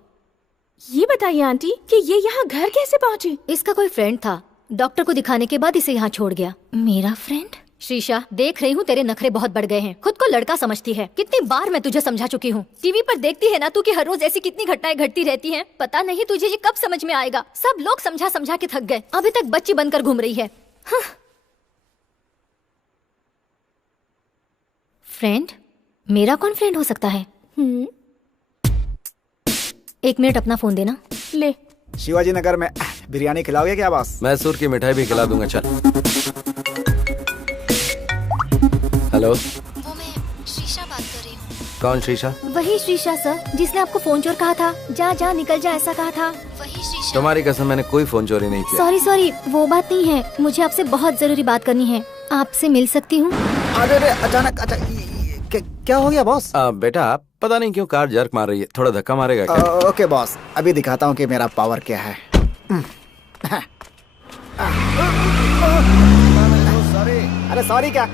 ये बताइए आंटी कि ये यहाँ घर कैसे पहुँची? इसका कोई फ्रेंड था, डॉक्टर को दिखाने के बाद इसे यहाँ छोड़ गया। मेरा फ्रेंड? शीशा, देख रही हूँ तेरे नखरे बहुत बढ़ गए हैं। खुद को लड़का समझती है। कितनी बार मैं तुझे समझा चुकी हूँ। टीवी पर देखती है ना तू कि हर रोज ऐसी कितनी घटनाएं घटती रहती हैं। पता नहीं तुझे ये कब समझ में आएगा। सब लोग समझा समझा के थक गए, अभी तक बच्ची बनकर घूम रही है। हाँ। फ्रेंड? मेरा कौन फ्रेंड हो सकता है? 1 मिनट अपना फोन देना। ले। शिवाजी नगर में बिरयानी खिलाओगे क्या बॉस? मैसूर की मिठाई भी खिला दूंगा। चल। हेलो, वो मैं शीशा बात कर रही हूँ। कौन शीशा? वही शीशा सर, जिसने आपको फोन चोर कहा था। जा जा निकल जा ऐसा कहा था। वही शीशा। तुम्हारी कसम, मैंने कोई फोन चोरी नहीं किया। सॉरी, वो बात नहीं है। मुझे आपसे बहुत जरूरी बात करनी है। आपसे मिल सकती हूँ? अरे अचानक क्या हो गया बॉस? बेटा पता नहीं क्यों कार जर्क मार रही है, थोड़ा धक्का मारेगा क्या? ओके बॉस, अभी दिखाता हूँ कि मेरा पावर क्या है। अरे सॉरी क्या,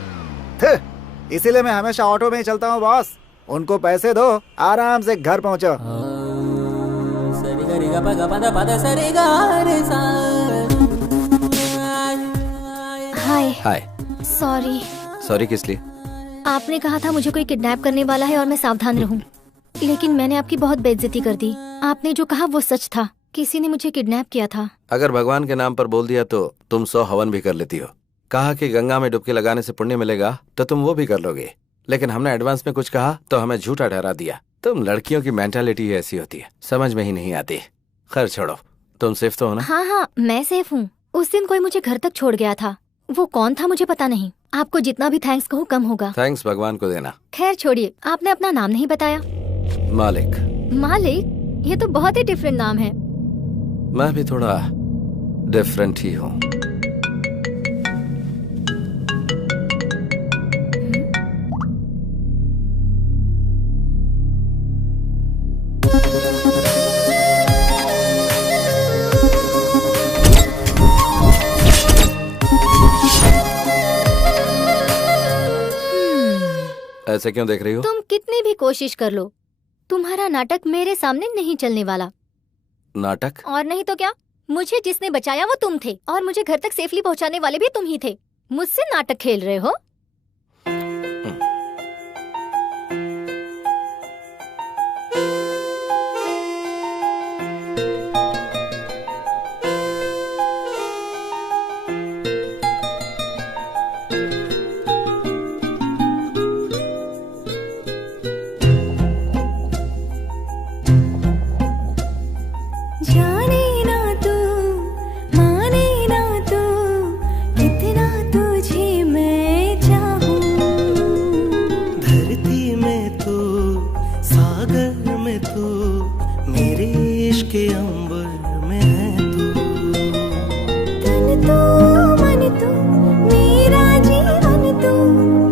इसीलिए मैं हमेशा ऑटो में ही चलता हूँ बॉस। उनको पैसे दो, आराम से घर पहुँचो। हाय। सॉरी किस लिए? आपने कहा था मुझे कोई किडनैप करने वाला है और मैं सावधान रहूं, लेकिन मैंने आपकी बहुत बेइज्जती कर दी। आपने जो कहा वो सच था, किसी ने मुझे किडनैप किया था। अगर भगवान के नाम पर बोल दिया तो तुम 100 हवन भी कर लेती हो। कहा कि गंगा में डुबकी लगाने से पुण्य मिलेगा तो तुम वो भी कर लोगे, लेकिन हमने एडवांस में कुछ कहा तो हमें झूठा ठहरा दिया। तुम लड़कियों की मेंटालिटी ऐसी होती है, समझ में ही नहीं आती। खैर छोड़ो, तुम सेफ तो हो ना? हाँ, मैं सेफ हूँ। उस दिन कोई मुझे घर तक छोड़ गया था, वो कौन था मुझे पता नहीं। आपको जितना भी थैंक्स कहूँ कम होगा। थैंक्स भगवान को देना। खैर छोड़िए, आपने अपना नाम नहीं बताया। मालिक। मालिक? ये तो बहुत ही डिफरेंट नाम है। मैं भी थोड़ा डिफरेंट ही हूँ। ऐसे क्यों देख रही हो? तुम कितनी भी कोशिश कर लो, तुम्हारा नाटक मेरे सामने नहीं चलने वाला। नाटक? और नहीं तो क्या, मुझे जिसने बचाया वो तुम थे, और मुझे घर तक सेफली पहुंचाने वाले भी तुम ही थे। मुझसे नाटक खेल रहे हो?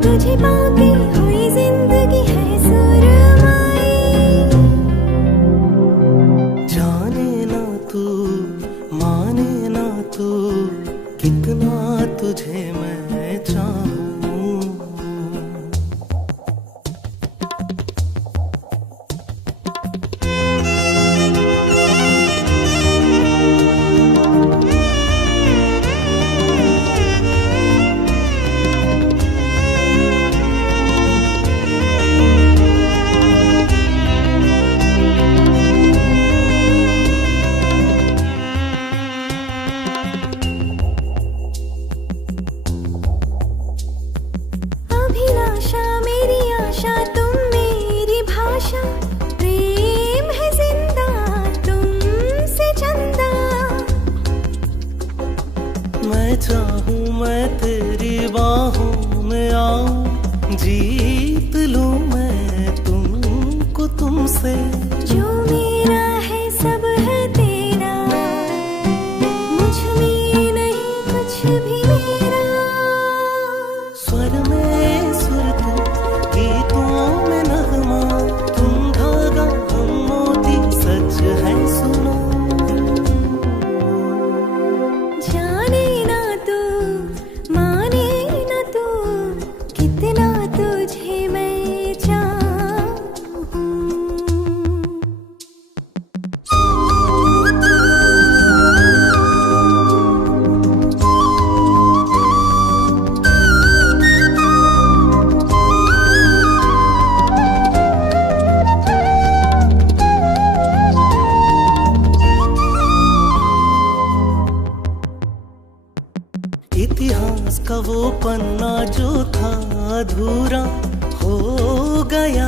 तुझे पाके हुई जिंदगी है सुरमा। जीत लूं मैं तुमको तुमसे। जो मेरा है सब है तेरा, मुझ में नहीं कुछ भी मेरा। स्वर में सुर तुम, गीतों में नगमा, तुम धागा हम मोती, सच है सुनो। जाने ना तू माने ना तू, कितना तुझे मैं चाहूं। इतिहास का वो पन्ना जो था अधूरा, हो गया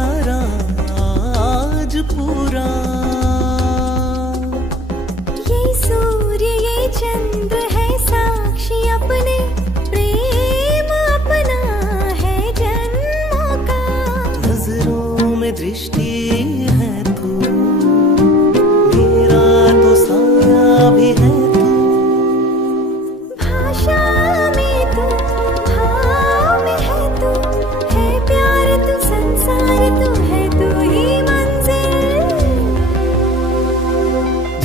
आज पूरा। ये सूर्य ये चंद्र है साक्षी अपने, प्रेम अपना है जन्मों का। नजरों में दृष्टि है तू, मेरा तो साया भी है तू। भाषा में तू, भाव में है तू, है प्यार तू, संसार तू, है तू ही मंजिल।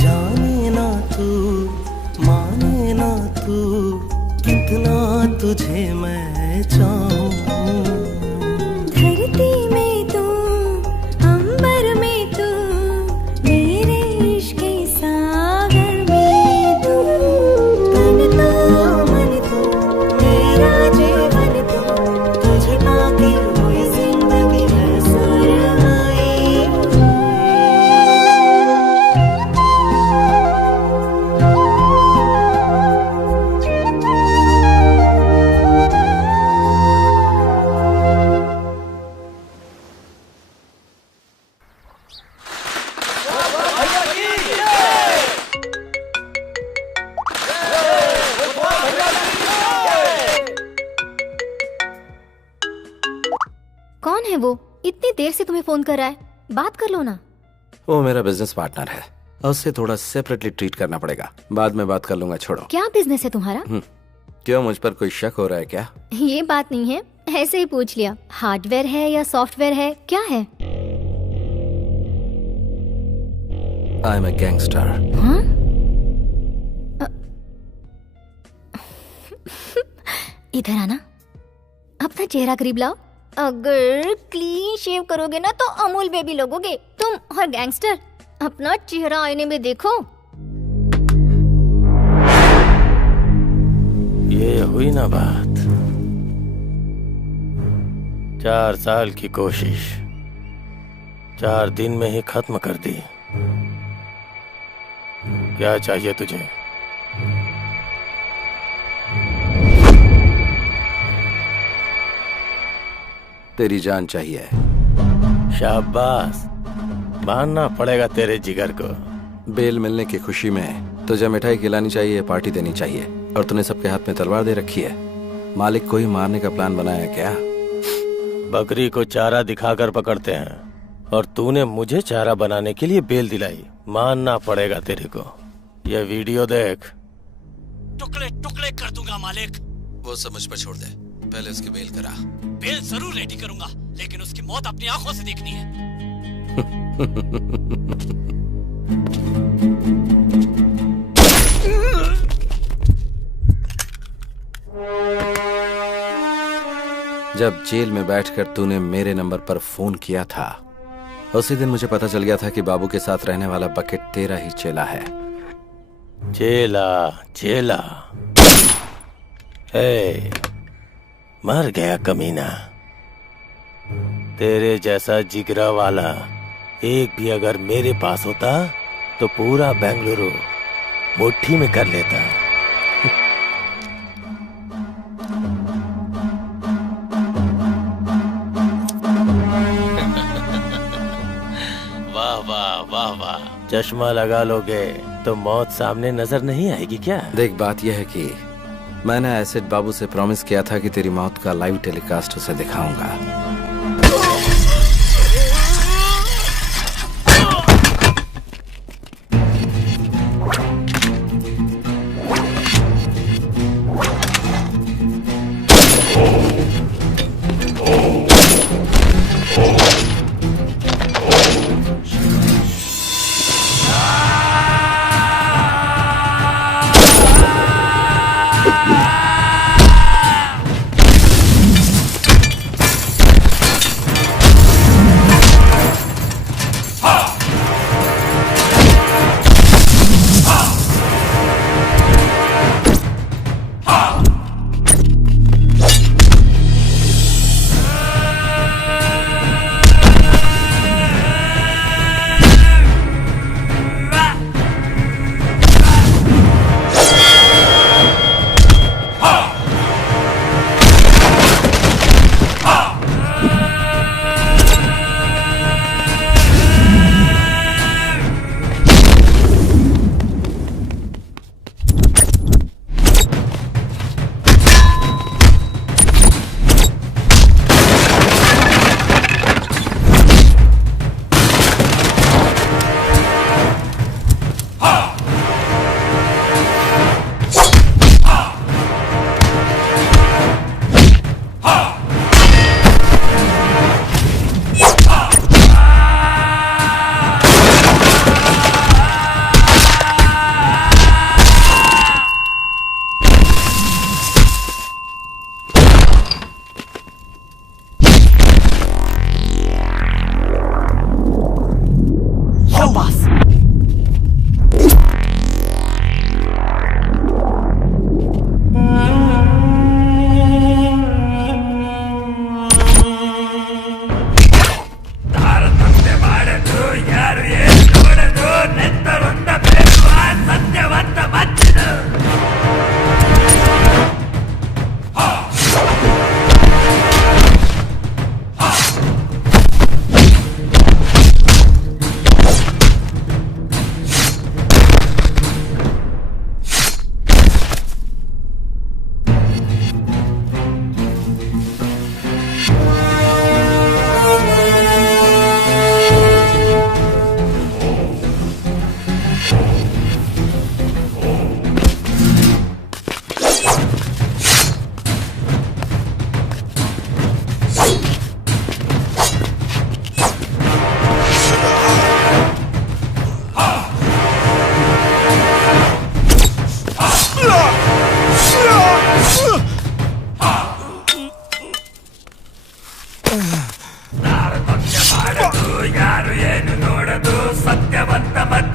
जाने ना तू माने ना तू, कितना तुझे मैं चाहूं। धरती में तू, अंबर में तू, मेरे इश्क के सागर में तू। तन तो मन तू, मेरा जीवन तू, तुझे पाके हुई जिंदगी है सुरमई। कौन है वो? इतनी देर से तुम्हें फोन कर रहा है, बात कर लो ना। वो मेरा बिजनेस पार्टनर है और उससे थोड़ा सेपरेटली ट्रीट करना पड़ेगा। बाद में बात कर लूंगा, छोड़ो। क्या बिजनेस है तुम्हारा? क्यों, मुझ पर कोई शक हो रहा है क्या? ये बात नहीं है, ऐसे ही पूछ लिया। हार्डवेयर है या सॉफ्टवेयर है, क्या है? I am a gangster. हाँ? इधर आना, अपना चेहरा करीब लाओ। अगर क्लीन शेव करोगे ना तो अमूल बेबी लगोगे तुम। और गैंगस्टर, अपना चेहरा आईने में देखो। ये हुई ना बात। 4 साल की कोशिश 4 दिन में ही खत्म कर दी। क्या चाहिए तुझे? तेरी जान चाहिए। शाबाश, मानना पड़ेगा तेरे जिगर को। बेल मिलने की खुशी में तुझे मिठाई खिलानी चाहिए, पार्टी देनी चाहिए, और तूने सबके हाथ में तलवार दे रखी है। मालिक को ही मारने का प्लान बनाया क्या? बकरी को चारा दिखाकर पकड़ते हैं और तूने मुझे चारा बनाने के लिए बेल दिलाई। मानना पड़ेगा तेरे को। ये वीडियो देख। टुकड़े टुकड़े कर दूंगा मालिक। वो सब मुझ पर छोड़ दे, पहले उसकी बेल करा। बेल जरूर रेडी करूंगा, लेकिन उसकी मौत अपनी आंखों से देखनी है। जब जेल में बैठकर तूने मेरे नंबर पर फोन किया था, उसी दिन मुझे पता चल गया था कि बाबू के साथ रहने वाला बकेट तेरा ही चेला है। चेला चेला, हे, मर गया कमीना। तेरे जैसा जिगरा वाला एक भी अगर मेरे पास होता तो पूरा बेंगलुरु मुट्ठी में कर लेता। वाह वाह वाह वाह, चश्मा लगा लोगे तो मौत सामने नजर नहीं आएगी क्या? देख, बात यह है कि मैंने एसिड बाबू से प्रॉमिस किया था कि तेरी मौत का लाइव टेलीकास्ट उसे दिखाऊंगा।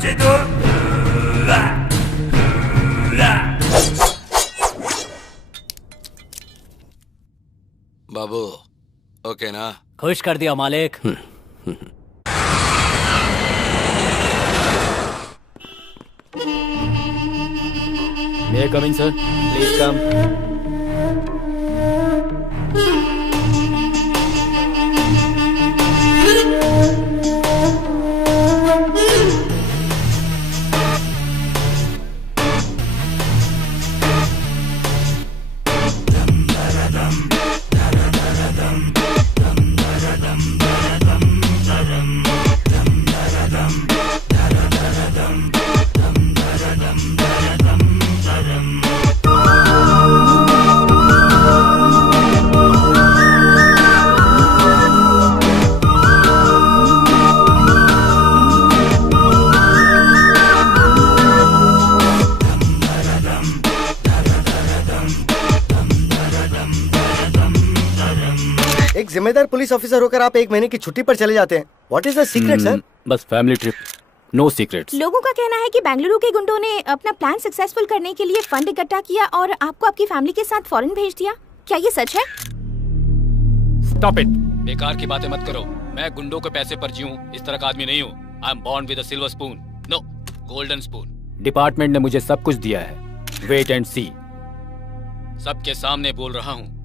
मज्जिदो बाबू ओके ना? खुश कर दिया मालिक। May I come in, sir? Please come. एक जिम्मेदार पुलिस ऑफिसर होकर आप 1 महीने की छुट्टी पर चले जाते हैं। What is the secret sir? बस फैमिली ट्रिप, नो सीक्रेट्स। लोगों का कहना है कि बेंगलुरु के गुंडों ने अपना प्लान सक्सेसफुल करने के लिए फंड इकट्ठा किया और आपको आपकी फैमिली के साथ फॉरेन भेज दिया। क्या ये सच है? स्टॉप इट, बेकार की बातें मत करो। मैं गुंडों के पैसे पर जीऊं इस तरह का आदमी नहीं हूँ। I am born with a silver spoon, no golden spoon. Department ने मुझे सब कुछ दिया है। Wait and see. सबके सामने बोल रहा हूँ,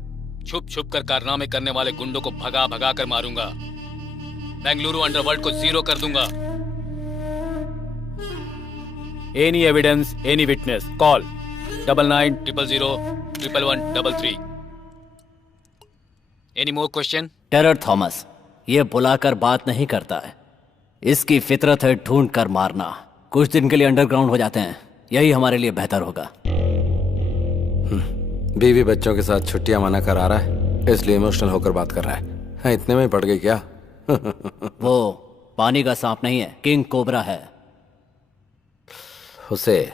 छुप छुप कर कारनामे करने वाले गुंडों को भगा भगा कर मारूंगा। बेंगलुरु अंडरवर्ल्ड को जीरो कर दूंगा। Any evidence, any witness, call 9900011133। Any more question? Terror Thomas ये बुलाकर बात नहीं करता है, इसकी फितरत है ढूंढ कर मारना। कुछ दिन के लिए अंडरग्राउंड हो जाते हैं, यही हमारे लिए बेहतर होगा। बीवी बच्चों के साथ छुट्टियां मना कर आ रहा है, इसलिए इमोशनल होकर बात कर रहा है। इतने में पड़ गई क्या? वो पानी का सांप नहीं है, किंग कोबरा है। उसे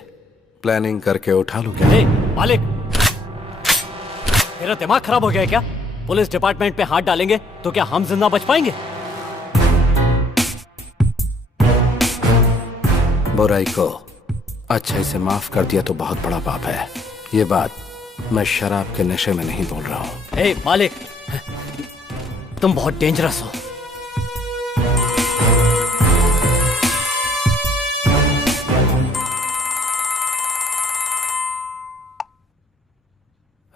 प्लानिंग करके उठा लूं क्या? मालिक, तेरा दिमाग खराब हो गया है क्या? पुलिस डिपार्टमेंट पे हाथ डालेंगे तो क्या हम जिंदा बच पाएंगे? बुराई को अच्छाई से माफ कर दिया तो बहुत बड़ा पाप है। ये बात मैं शराब के नशे में नहीं बोल रहा हूँ। हे मालिक, तुम बहुत डेंजरस हो।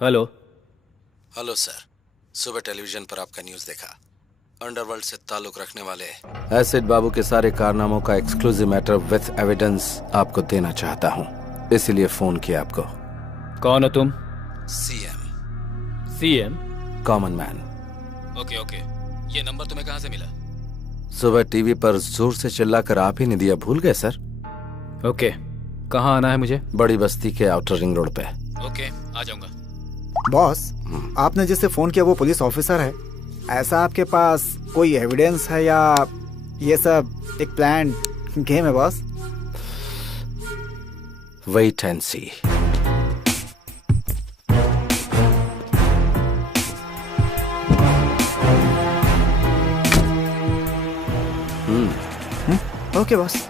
हेलो। हेलो सर, सुबह टेलीविजन पर आपका न्यूज देखा। अंडरवर्ल्ड से ताल्लुक रखने वाले एसिड बाबू के सारे कारनामों का एक्सक्लूसिव मैटर विथ एविडेंस आपको देना चाहता हूँ, इसीलिए फोन किया आपको। कौन हो तुम? CM. CM? Common man. Okay okay, ये नंबर तुम्हें कहाँ से मिला? सुबह टीवी पर जोर से चिल्लाकर आप ही ने दिया, भूल गए सर? ओके, कहाँ आना है मुझे? बड़ी बस्ती के आउटर रिंग रोड पे। ओके, आ जाऊंगा। बॉस, आपने जिससे फोन किया वो पुलिस ऑफिसर है। ऐसा आपके पास कोई एविडेंस है या ये सब एक प्लान गेम है boss? Wait and see. Okay boss.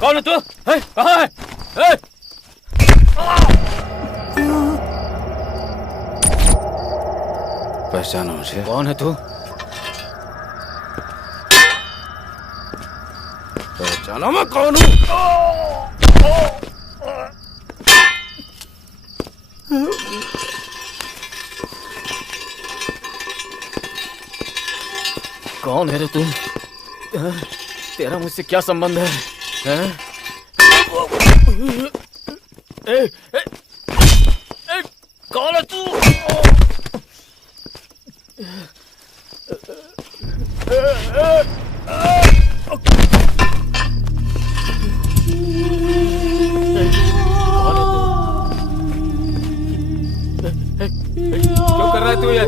कौन है तू? कहाँ है? पहचानो मुझे? कौन है तू? पहचानो मैं कौन हूँ? कौन है रे तू? तेरा मुझसे क्या संबंध है? हैं? ए, कौन है तू? क्यों कर रहा है तू ये?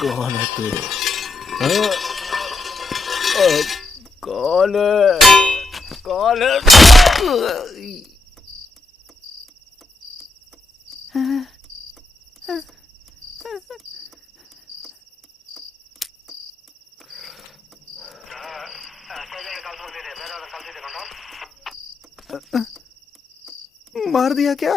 कौन है तू? कौन है? कौन है? मार दिया क्या?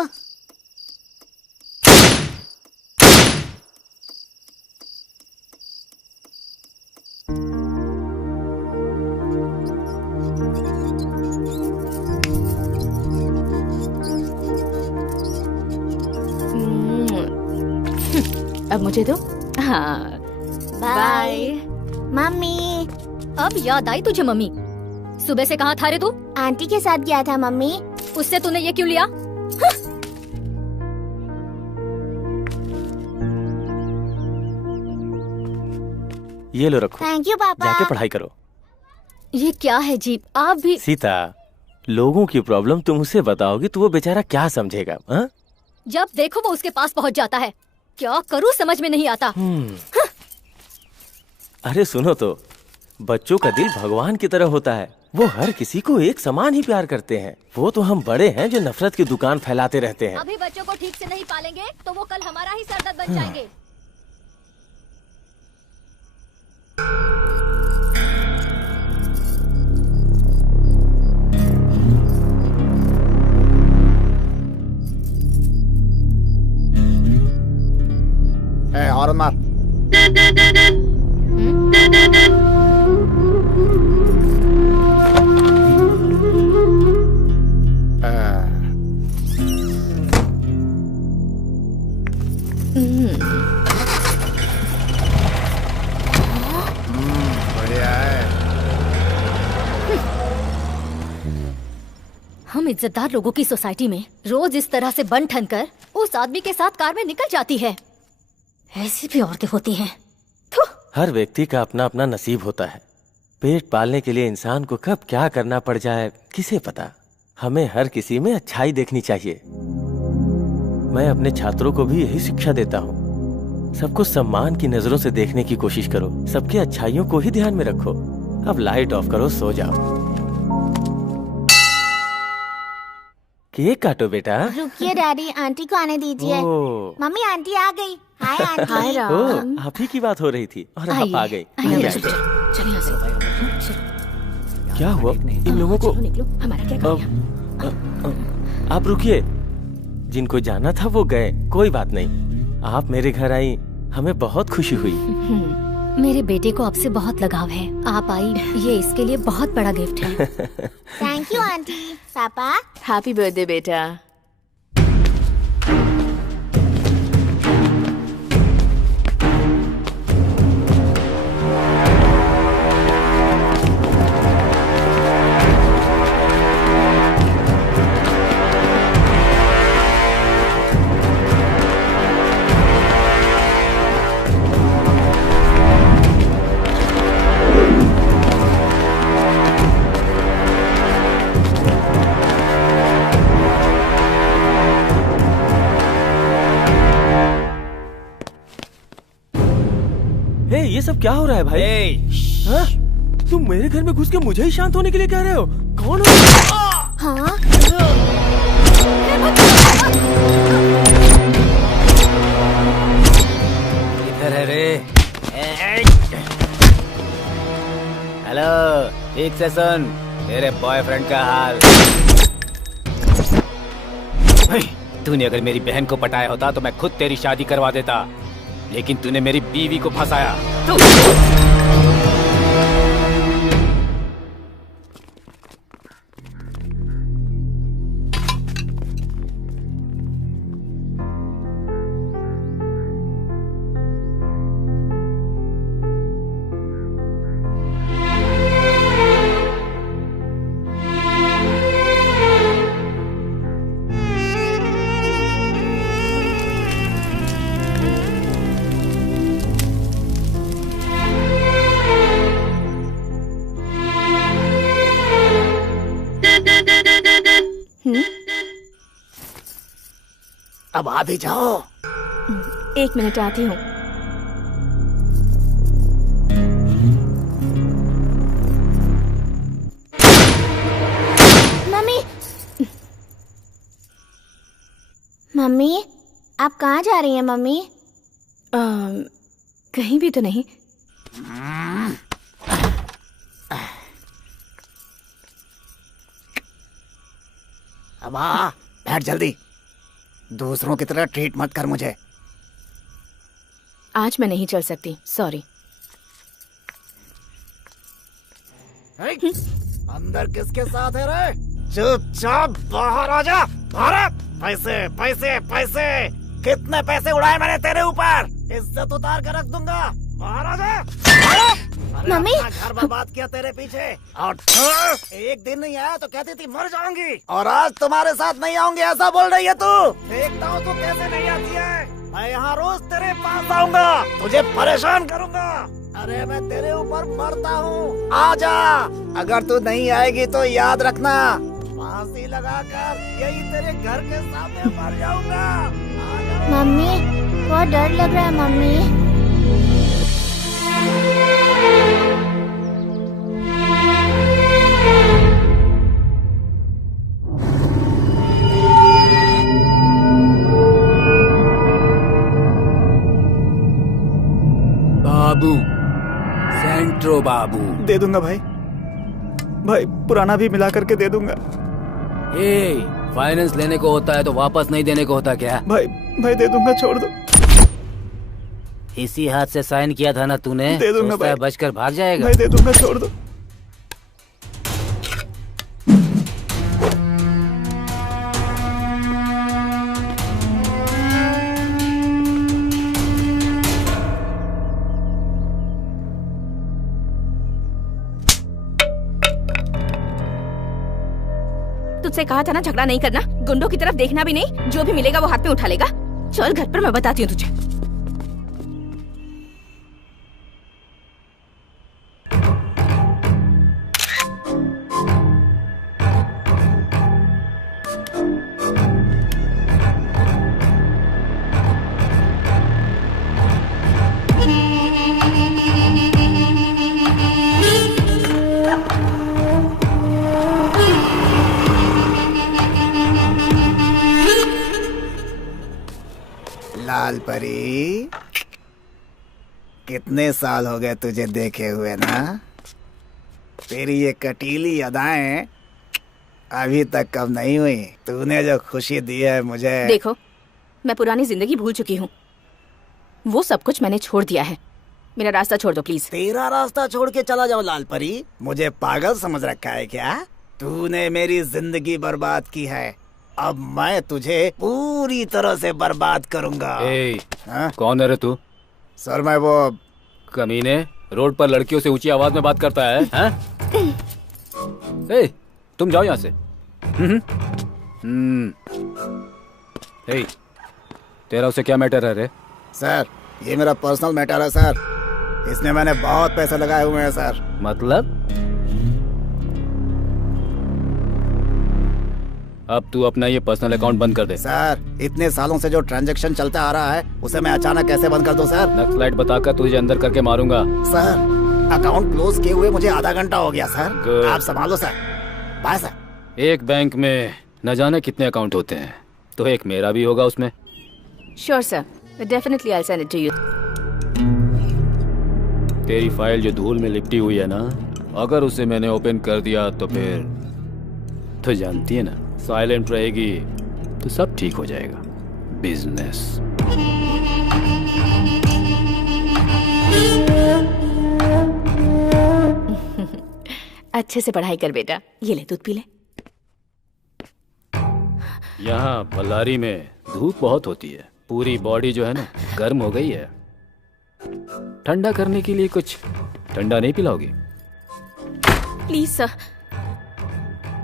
अब मुझे दो। हाँ बाय मम्मी। अब याद आई तुझे मम्मी? सुबह से कहाँ था रे तू? आंटी के साथ गया था मम्मी। उससे तूने ये क्यों लिया? ये लो रखो। थैंक यू पापा। जाके पढ़ाई करो। ये क्या है जी? आप भी। सीता, लोगों की प्रॉब्लम तुम उसे बताओगी तो वो बेचारा क्या समझेगा? हा? जब देखो वो उसके पास पहुंच जाता है। क्या करूं समझ में नहीं आता। अरे सुनो तो, बच्चों का दिल भगवान की तरह होता है। वो हर किसी को एक समान ही प्यार करते हैं। वो तो हम बड़े हैं जो नफरत की दुकान फैलाते रहते हैं। अभी बच्चों को ठीक से नहीं पालेंगे तो वो कल हमारा ही सरदर्द बन जाएंगे। और मार। बढ़िया है। हम इज्जतदार लोगों की सोसाइटी में रोज इस तरह से बन ठन कर उस आदमी के साथ कार में निकल जाती है। ऐसी भी औरतें होती हैं। हर व्यक्ति का अपना अपना नसीब होता है। पेट पालने के लिए इंसान को कब क्या करना पड़ जाए किसे पता। हमें हर किसी में अच्छाई देखनी चाहिए। मैं अपने छात्रों को भी यही शिक्षा देता हूँ। सबको सम्मान की नजरों से देखने की कोशिश करो। सबकी अच्छाइयों को ही ध्यान में रखो। अब लाइट ऑफ करो, सो जाओ। केक काटो बेटा। रुकिए डैडी, आंटी को आने दीजिए। मम्मी आंटी आ गई। Hi aunty. हाय राम। आप ही की बात हो रही थी और आप आ गई। क्या हुआ इन लोगों को? हमारा क्या काम? आप रुकिए। जिनको जाना था वो गए, कोई बात नहीं। आप मेरे घर आई, हमें बहुत खुशी हुई। मेरे बेटे को आपसे बहुत लगाव है। आप आई, ये इसके लिए बहुत बड़ा गिफ्ट है। Thank you aunty. पापा हैप्पी बर्थडे बेटा। ये सब क्या हो रहा है भाई? हाँ? तुम मेरे घर में घुस के मुझे ही शांत होने के लिए कह रहे हो? कौन हो? हाँ? ठीक से सुन, तेरे बॉयफ्रेंड का हाल। तूने अगर मेरी बहन को पटाया होता तो मैं खुद तेरी शादी करवा देता, लेकिन तूने मेरी बीवी को फंसाया। अब आ भी जाओ। 1 मिनट आती हूँ। मम्मी, मम्मी, आप कहाँ जा रही हैं मम्मी? कहीं भी तो नहीं। अब आ, बैठ जल्दी। दूसरों की तरह ट्रीट मत कर मुझे। आज मैं नहीं चल सकती, सॉरी। अंदर किसके साथ है रे? चुपचाप बाहर आ जा। पैसे पैसे पैसे, कितने पैसे उड़ाए मैंने तेरे ऊपर? इज्जत उतार कर रख दूंगा। बाहर आ जा। मम्मी, घर बर्बाद किया तेरे पीछे, और एक दिन नहीं आया तो कहती थी मर जाऊंगी, और आज तुम्हारे साथ नहीं आऊंगी ऐसा बोल रही है तू। देखता हूँ तू कैसे नहीं आती है। मैं यहाँ रोज तेरे पास आऊंगा, तुझे परेशान करूंगा। अरे मैं तेरे ऊपर मरता हूँ, आ जा। अगर तू नहीं आएगी तो याद रखना, फांसी लगाकर यही तेरे घर के सामने मर जाऊंगा। मम्मी, बहुत डर लग रहा है मम्मी। बाबू, सेंट्रो बाबू। दे दूंगा भाई, भाई पुराना भी मिला करके दे दूंगा। फाइनेंस लेने को होता है तो वापस नहीं देने को होता क्या? भाई भाई दे दूंगा, छोड़ दो। इसी हाथ से साइन किया था ना तूने? दे दूंगा भाई। बचकर भाग जाएगा। भाई दे दूंगा, छोड़ दो। तुझसे कहा था ना झगड़ा नहीं करना, गुंडों की तरफ देखना भी नहीं, जो भी मिलेगा वो हाथ में उठा लेगा। चल घर पर, मैं बताती हूँ तुझे। लाल परी, कितने साल हो गए तुझे देखे हुए ना? तेरी ये कटीली अदाएं अभी तक कब नहीं हुई। तूने जो खुशी दी है मुझे। देखो, मैं पुरानी जिंदगी भूल चुकी हूँ, वो सब कुछ मैंने छोड़ दिया है। मेरा रास्ता छोड़ दो प्लीज। तेरा रास्ता छोड़ के चला जाओ लाल परी? मुझे पागल समझ रखा है क्या? तूने मेरी जिंदगी बर्बाद की है, अब मैं तुझे पूरी तरह से बर्बाद करूंगा। कौन है रे तू? सर मैं वो कमीने, रोड पर लड़कियों से ऊंची आवाज में बात करता है, हैं? तुम जाओ यहाँ से। तेरा उसे क्या मैटर है रे? सर ये मेरा पर्सनल मैटर है सर, इसमें मैंने बहुत पैसे लगाए हुए हैं सर। मतलब? अब तू अपना ये पर्सनल अकाउंट बंद कर दे। सर इतने सालों से जो ट्रांजैक्शन चलता आ रहा है उसे मैं अचानक कैसे बंद कर दूं सर? नक्सलाइट बताकर तुझे अंदर करके मारूंगा। सर अकाउंट क्लोज किए हुए मुझे आधा घंटा हो गया सर, आप संभालो सर। Bye sir. एक बैंक में न जाने कितने अकाउंट होते हैं, तो एक मेरा भी होगा उसमें। Sure sir, definitely I will send it to you. तेरी फाइल जो धूल में लिपटी हुई है ना, अगर उसे मैंने ओपन कर दिया तो फिर तो जानती है ना, साइलेंट रहेगी तो सब ठीक हो जाएगा। बिजनेस। अच्छे से पढ़ाई कर बेटा। ये ले दूध पी ले। यहाँ बल्लारी में धूप बहुत होती है, पूरी बॉडी जो है ना गर्म हो गई है। ठंडा करने के लिए कुछ ठंडा नहीं पिलाओगी? प्लीज सर,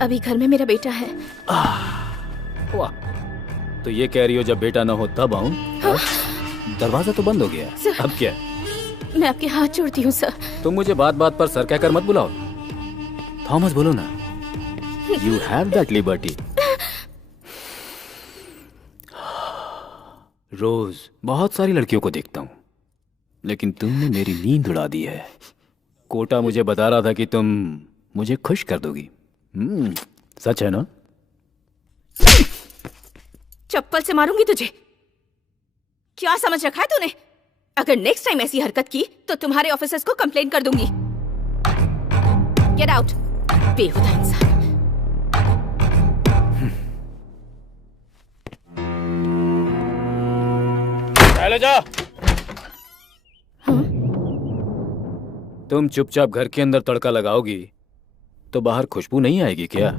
अभी घर में मेरा बेटा है। वाह, तो ये कह रही हो जब बेटा ना हो तब आऊं? दरवाजा तो बंद हो गया, अब क्या? मैं आपके हाथ जोड़ती हूँ सर। तुम मुझे बात बात पर सर कहकर मत बुलाओ। थॉमस बोलो ना। You have that liberty. रोज बहुत सारी लड़कियों को देखता हूँ, लेकिन तुमने मेरी नींद उड़ा दी है। कोटा मुझे बता रहा था कि तुम मुझे खुश कर दोगी। सच है ना? चप्पल से मारूंगी तुझे। क्या समझ रखा है तूने? अगर नेक्स्ट टाइम ऐसी हरकत की तो तुम्हारे ऑफिसर्स को कंप्लेंट कर दूंगी। गेट आउट, बेहुदा इंसान। चले जा। तुम चुपचाप घर के अंदर तड़का लगाओगी तो बाहर खुशबू नहीं आएगी क्या?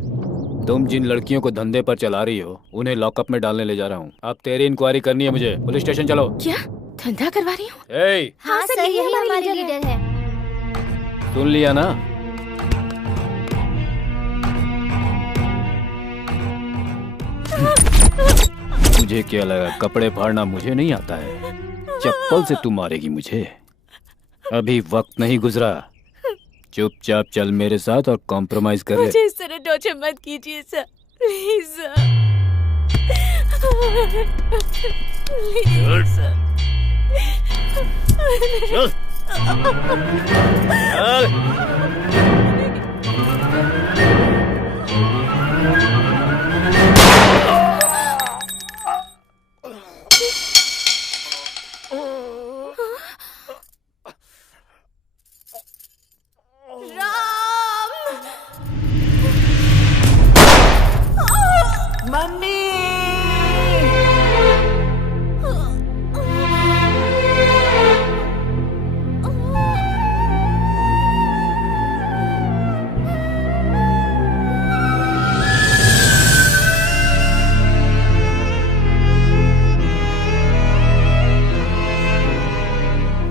तुम जिन लड़कियों को धंधे पर चला रही हो उन्हें लॉकअप में डालने ले जा रहा हूँ। अब तेरी इंक्वायरी करनी है मुझे। पुलिस स्टेशन चलो। क्या धंधा करवा रही हूँ? हाँ सर, यही हमारा लीडर है। सुन लिया ना? मुझे क्या लगा कपड़े फाड़ना मुझे नहीं आता है? चप्पल से तू मारेगी मुझे? अभी वक्त नहीं गुजरा। चुपचाप चल मेरे साथ और कॉम्प्रोमाइज कर ले। मुझे इस तरह टॉर्चर मत कीजिए sir, please sir. Please sir. चल।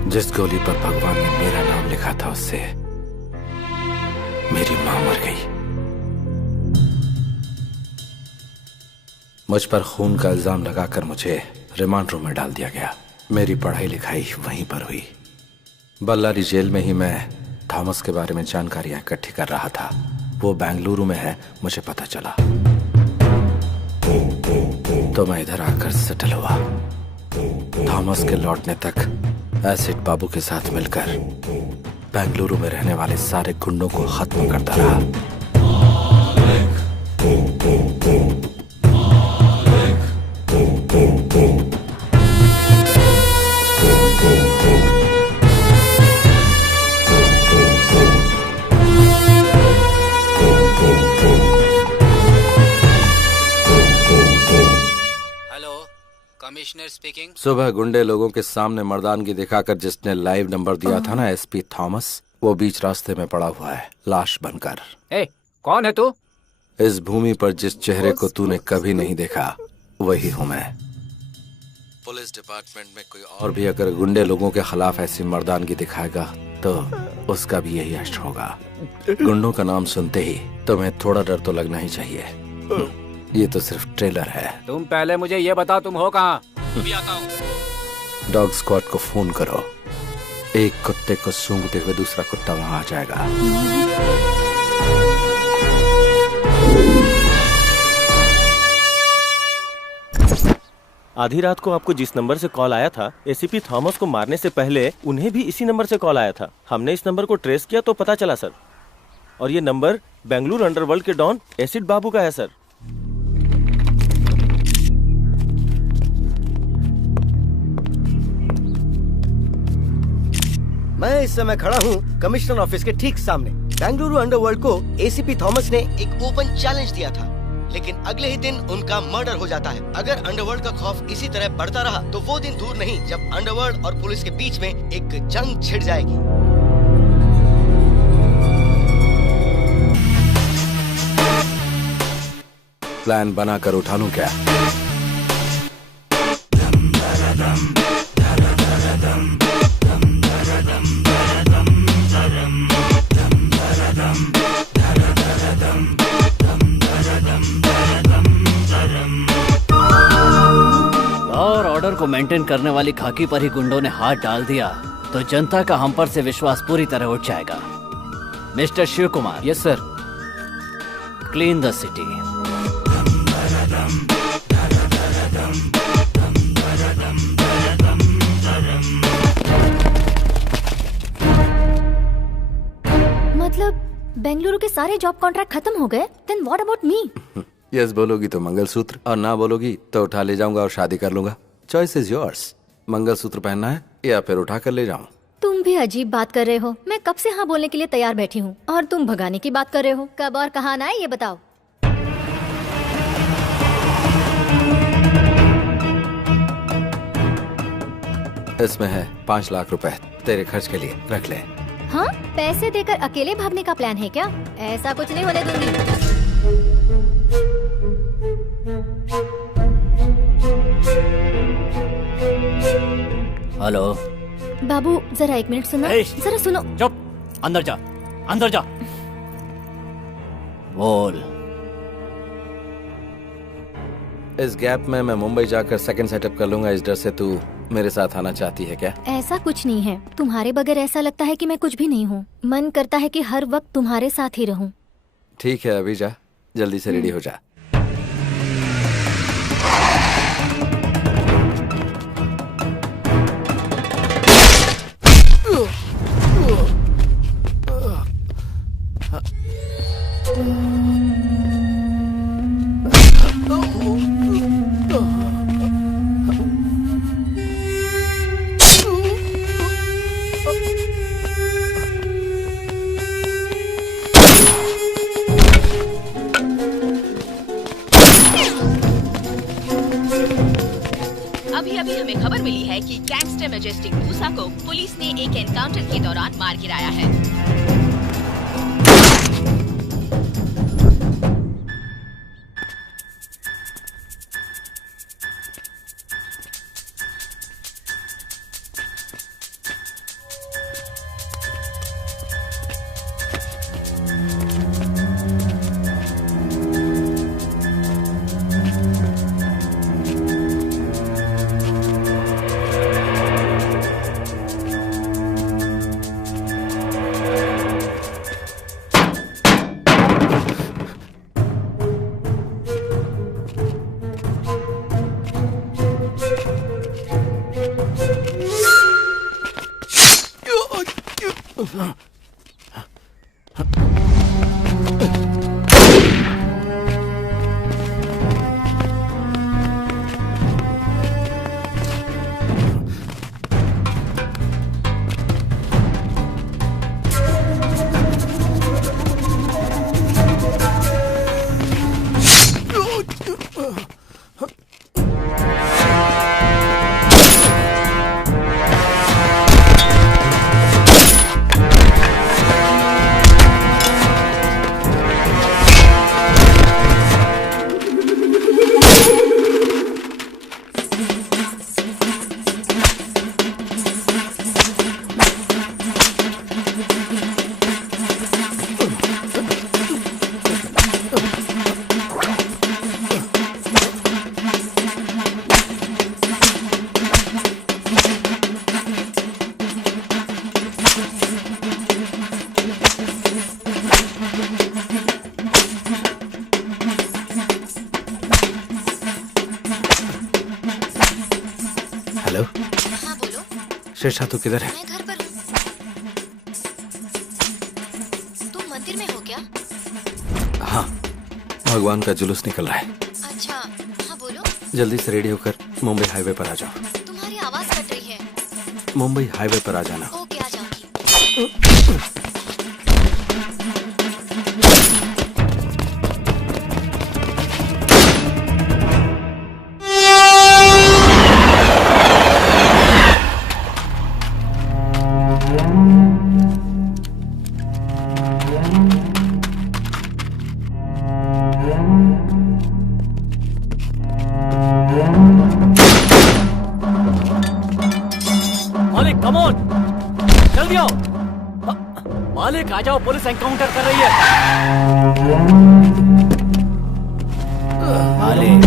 जिस गोली पर भगवान ने मेरा नाम लिखा था उससे मेरी मां मर गई। मुझ पर खून का इल्जाम लगाकर मुझे रिमांड रूम में डाल दिया गया। मेरी पढ़ाई लिखाई वहीं पर हुई। बल्लारी जेल में ही मैं थॉमस के बारे में जानकारियां इकट्ठी कर रहा था। वो बेंगलुरु में है, मुझे पता चला तो मैं इधर आकर सेटल हुआ। थॉमस के लौटने तक एसिड बाबू के साथ मिलकर बेंगलुरु में रहने वाले सारे गुंडों को खत्म करता रहा। Commissioner speaking. सुबह गुंडे लोगों के सामने मर्दानगी दिखाकर जिसने लाइव नंबर दिया था ना, एसपी थॉमस, वो बीच रास्ते में पड़ा हुआ है लाश बनकर। कौन है तू? इस भूमि पर जिस चेहरे को तूने कभी नहीं देखा वही हूँ मैं। पुलिस डिपार्टमेंट में कोई और भी अगर गुंडे लोगों के खिलाफ ऐसी मर्दानगी दिखाएगा तो उसका भी यही अश्र होगा। गुंडों का नाम सुनते ही तुम्हें थोड़ा डर तो लगना ही चाहिए। ये तो सिर्फ ट्रेलर है। तुम पहले मुझे ये बताओ तुम हो कहाँ? अभी आता हूँ। डॉग स्क्वाड को फोन करो। एक कुत्ते को सूंघते हुए दूसरा कुत्ता वहां आ जाएगा। आधी रात को आपको जिस नंबर से कॉल आया था, एसीपी थॉमस को मारने से पहले उन्हें भी इसी नंबर से कॉल आया था। हमने इस नंबर को ट्रेस किया तो पता चला सर, और ये नंबर बेंगलुरु अंडरवर्ल्ड के डॉन एसिड बाबू का है सर। मैं इस समय खड़ा हूँ कमिश्नर ऑफिस के ठीक सामने। बेंगलुरु अंडरवर्ल्ड को एसीपी थॉमस ने एक ओपन चैलेंज दिया था, लेकिन अगले ही दिन उनका मर्डर हो जाता है। अगर अंडरवर्ल्ड का खौफ इसी तरह बढ़ता रहा तो वो दिन दूर नहीं जब अंडरवर्ल्ड और पुलिस के बीच में एक जंग छिड़ जाएगी। प्लान बनाकर उठा लूं क्या? और ऑर्डर को मेंटेन करने वाली खाकी पर ही गुंडों ने हाथ डाल दिया तो जनता का हम पर से विश्वास पूरी तरह उठ जाएगा। Mister Shiv Kumar. Yes sir. Clean the city. मतलब बेंगलुरु के सारे जॉब कॉन्ट्रैक्ट खत्म हो गए? Then what about me? Yes बोलोगी तो मंगलसूत्र, और ना बोलोगी तो उठा ले जाऊंगा और शादी कर लूंगा। Choice is yours. मंगलसूत्र पहनना है या फिर उठा कर ले जाऊं? तुम भी अजीब बात कर रहे हो। मैं कब से हाँ बोलने के लिए तैयार बैठी हूँ और तुम भगाने की बात कर रहे हो। कब और कहाँ आना है ये बताओ। इसमें है 5 लाख रुपए तेरे खर्च के लिए, रख ले। हाँ, पैसे देकर अकेले भागने का प्लान है क्या? ऐसा कुछ नहीं होने दूंगी। हेलो बाबू, जरा 1 मिनट सुनो। जरा सुनो। चुप, अंदर जा, अंदर जा। बोल। इस गैप में मैं मुंबई जाकर सेकंड सेटअप कर लूंगा। इस डर से तू मेरे साथ आना चाहती है क्या? ऐसा कुछ नहीं है। तुम्हारे बगैर ऐसा लगता है कि मैं कुछ भी नहीं हूँ। मन करता है कि हर वक्त तुम्हारे साथ ही रहूं। ठीक है, अभी जा, जल्दी से रेडी हो जा। अभी अभी हमें खबर मिली है कि गैंगस्टर मैजेस्टिक मूसा को पुलिस ने एक एनकाउंटर के दौरान मार गिराया है। शेषा तू किधर है? मैं घर पर हूँ। तुम मंदिर में हो क्या? हाँ, भगवान का जुलूस निकल रहा है। अच्छा, हाँ बोलो। जल्दी से रेडी होकर मुंबई हाईवे पर आ जाओ। तुम्हारी आवाज कट रही है। मुंबई हाईवे पर आ जाना। ओके, आ जाऊंगी। कम ऑन, जल्दी आओ। मालिक आ जाओ, पुलिस एनकाउंटर कर रही है। मालिक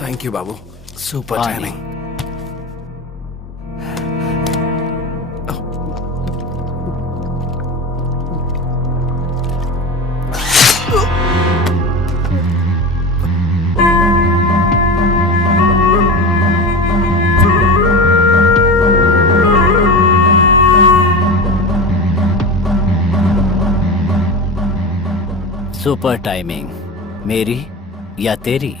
thank you Babu, super timing. Super timing, मेरी या तेरी?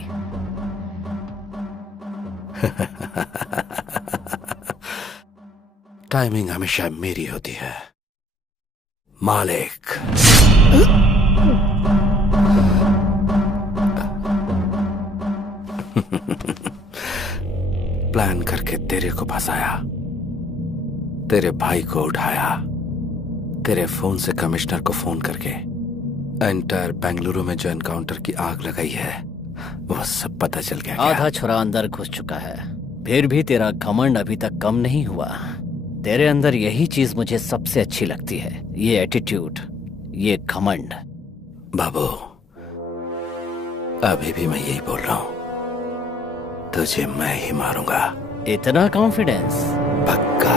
टाइमिंग हमेशा मेरी होती है मालिक। प्लान करके तेरे को फंसाया, तेरे भाई को उठाया, तेरे फोन से कमिश्नर को फोन करके एंटायर बेंगलुरु में जो एनकाउंटर की आग लगाई है वो सब पता चल गया। आधा छुरा अंदर घुस चुका है, फिर भी तेरा घमंड अभी तक कम नहीं हुआ। तेरे अंदर यही चीज मुझे सबसे अच्छी लगती है, ये एटीट्यूड, ये घमंड। बाबू, अभी भी मैं यही बोल रहा हूं, तुझे मैं ही मारूंगा। इतना कॉन्फिडेंस? पक्का।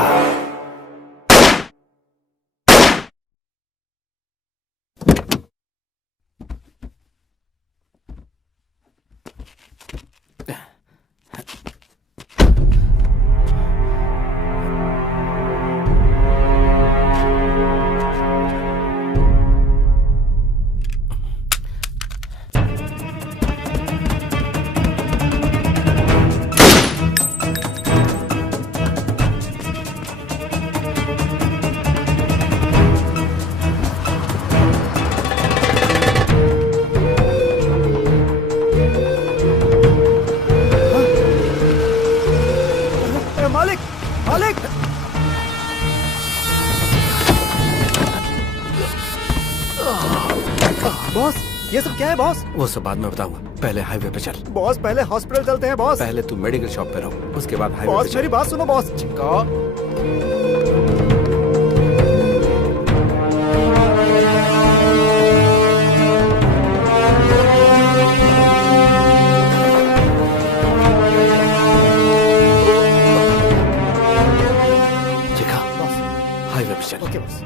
बॉस, ये सब क्या है बॉस? वो सब बाद में बताऊंगा, पहले हाईवे पे चल। बॉस पहले हॉस्पिटल चलते हैं बॉस। पहले तू मेडिकल शॉप पे रहो, उसके बाद हाईवे पे बॉस चल। मेरी बात सुनो बॉस। चिका, हाईवे पे चल। Okay boss.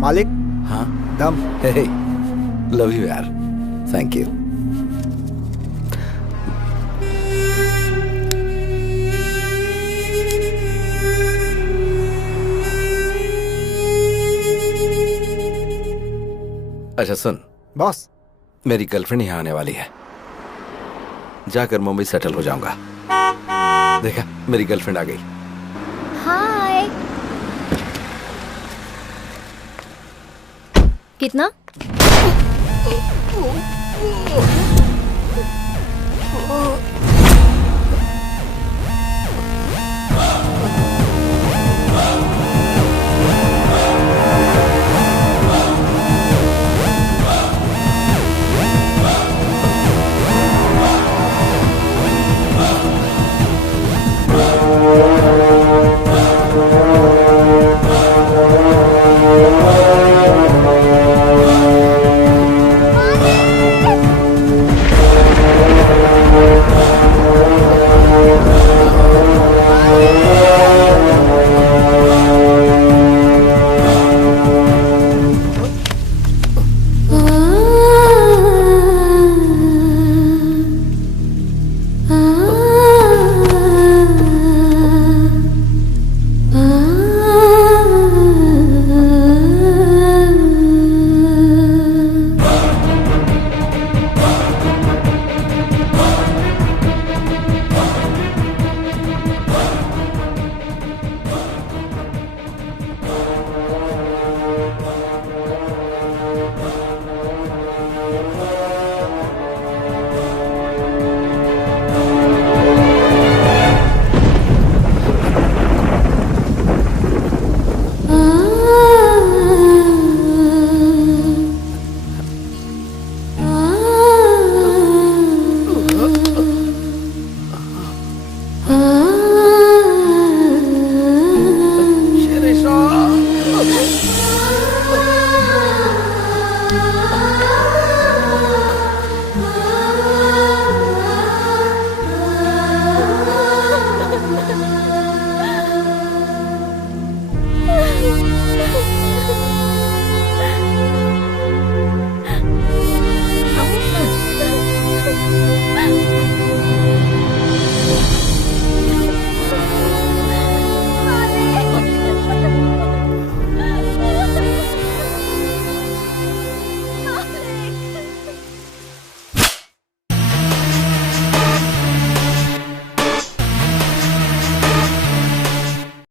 मालिक। हाँ दम। हे, लव यू यार, थैंक यू। अच्छा सुन बॉस, मेरी गर्लफ्रेंड यहाँ आने वाली है, जाकर मुंबई सेटल हो जाऊंगा। देखा, मेरी गर्लफ्रेंड आ गई। हाय। कितना?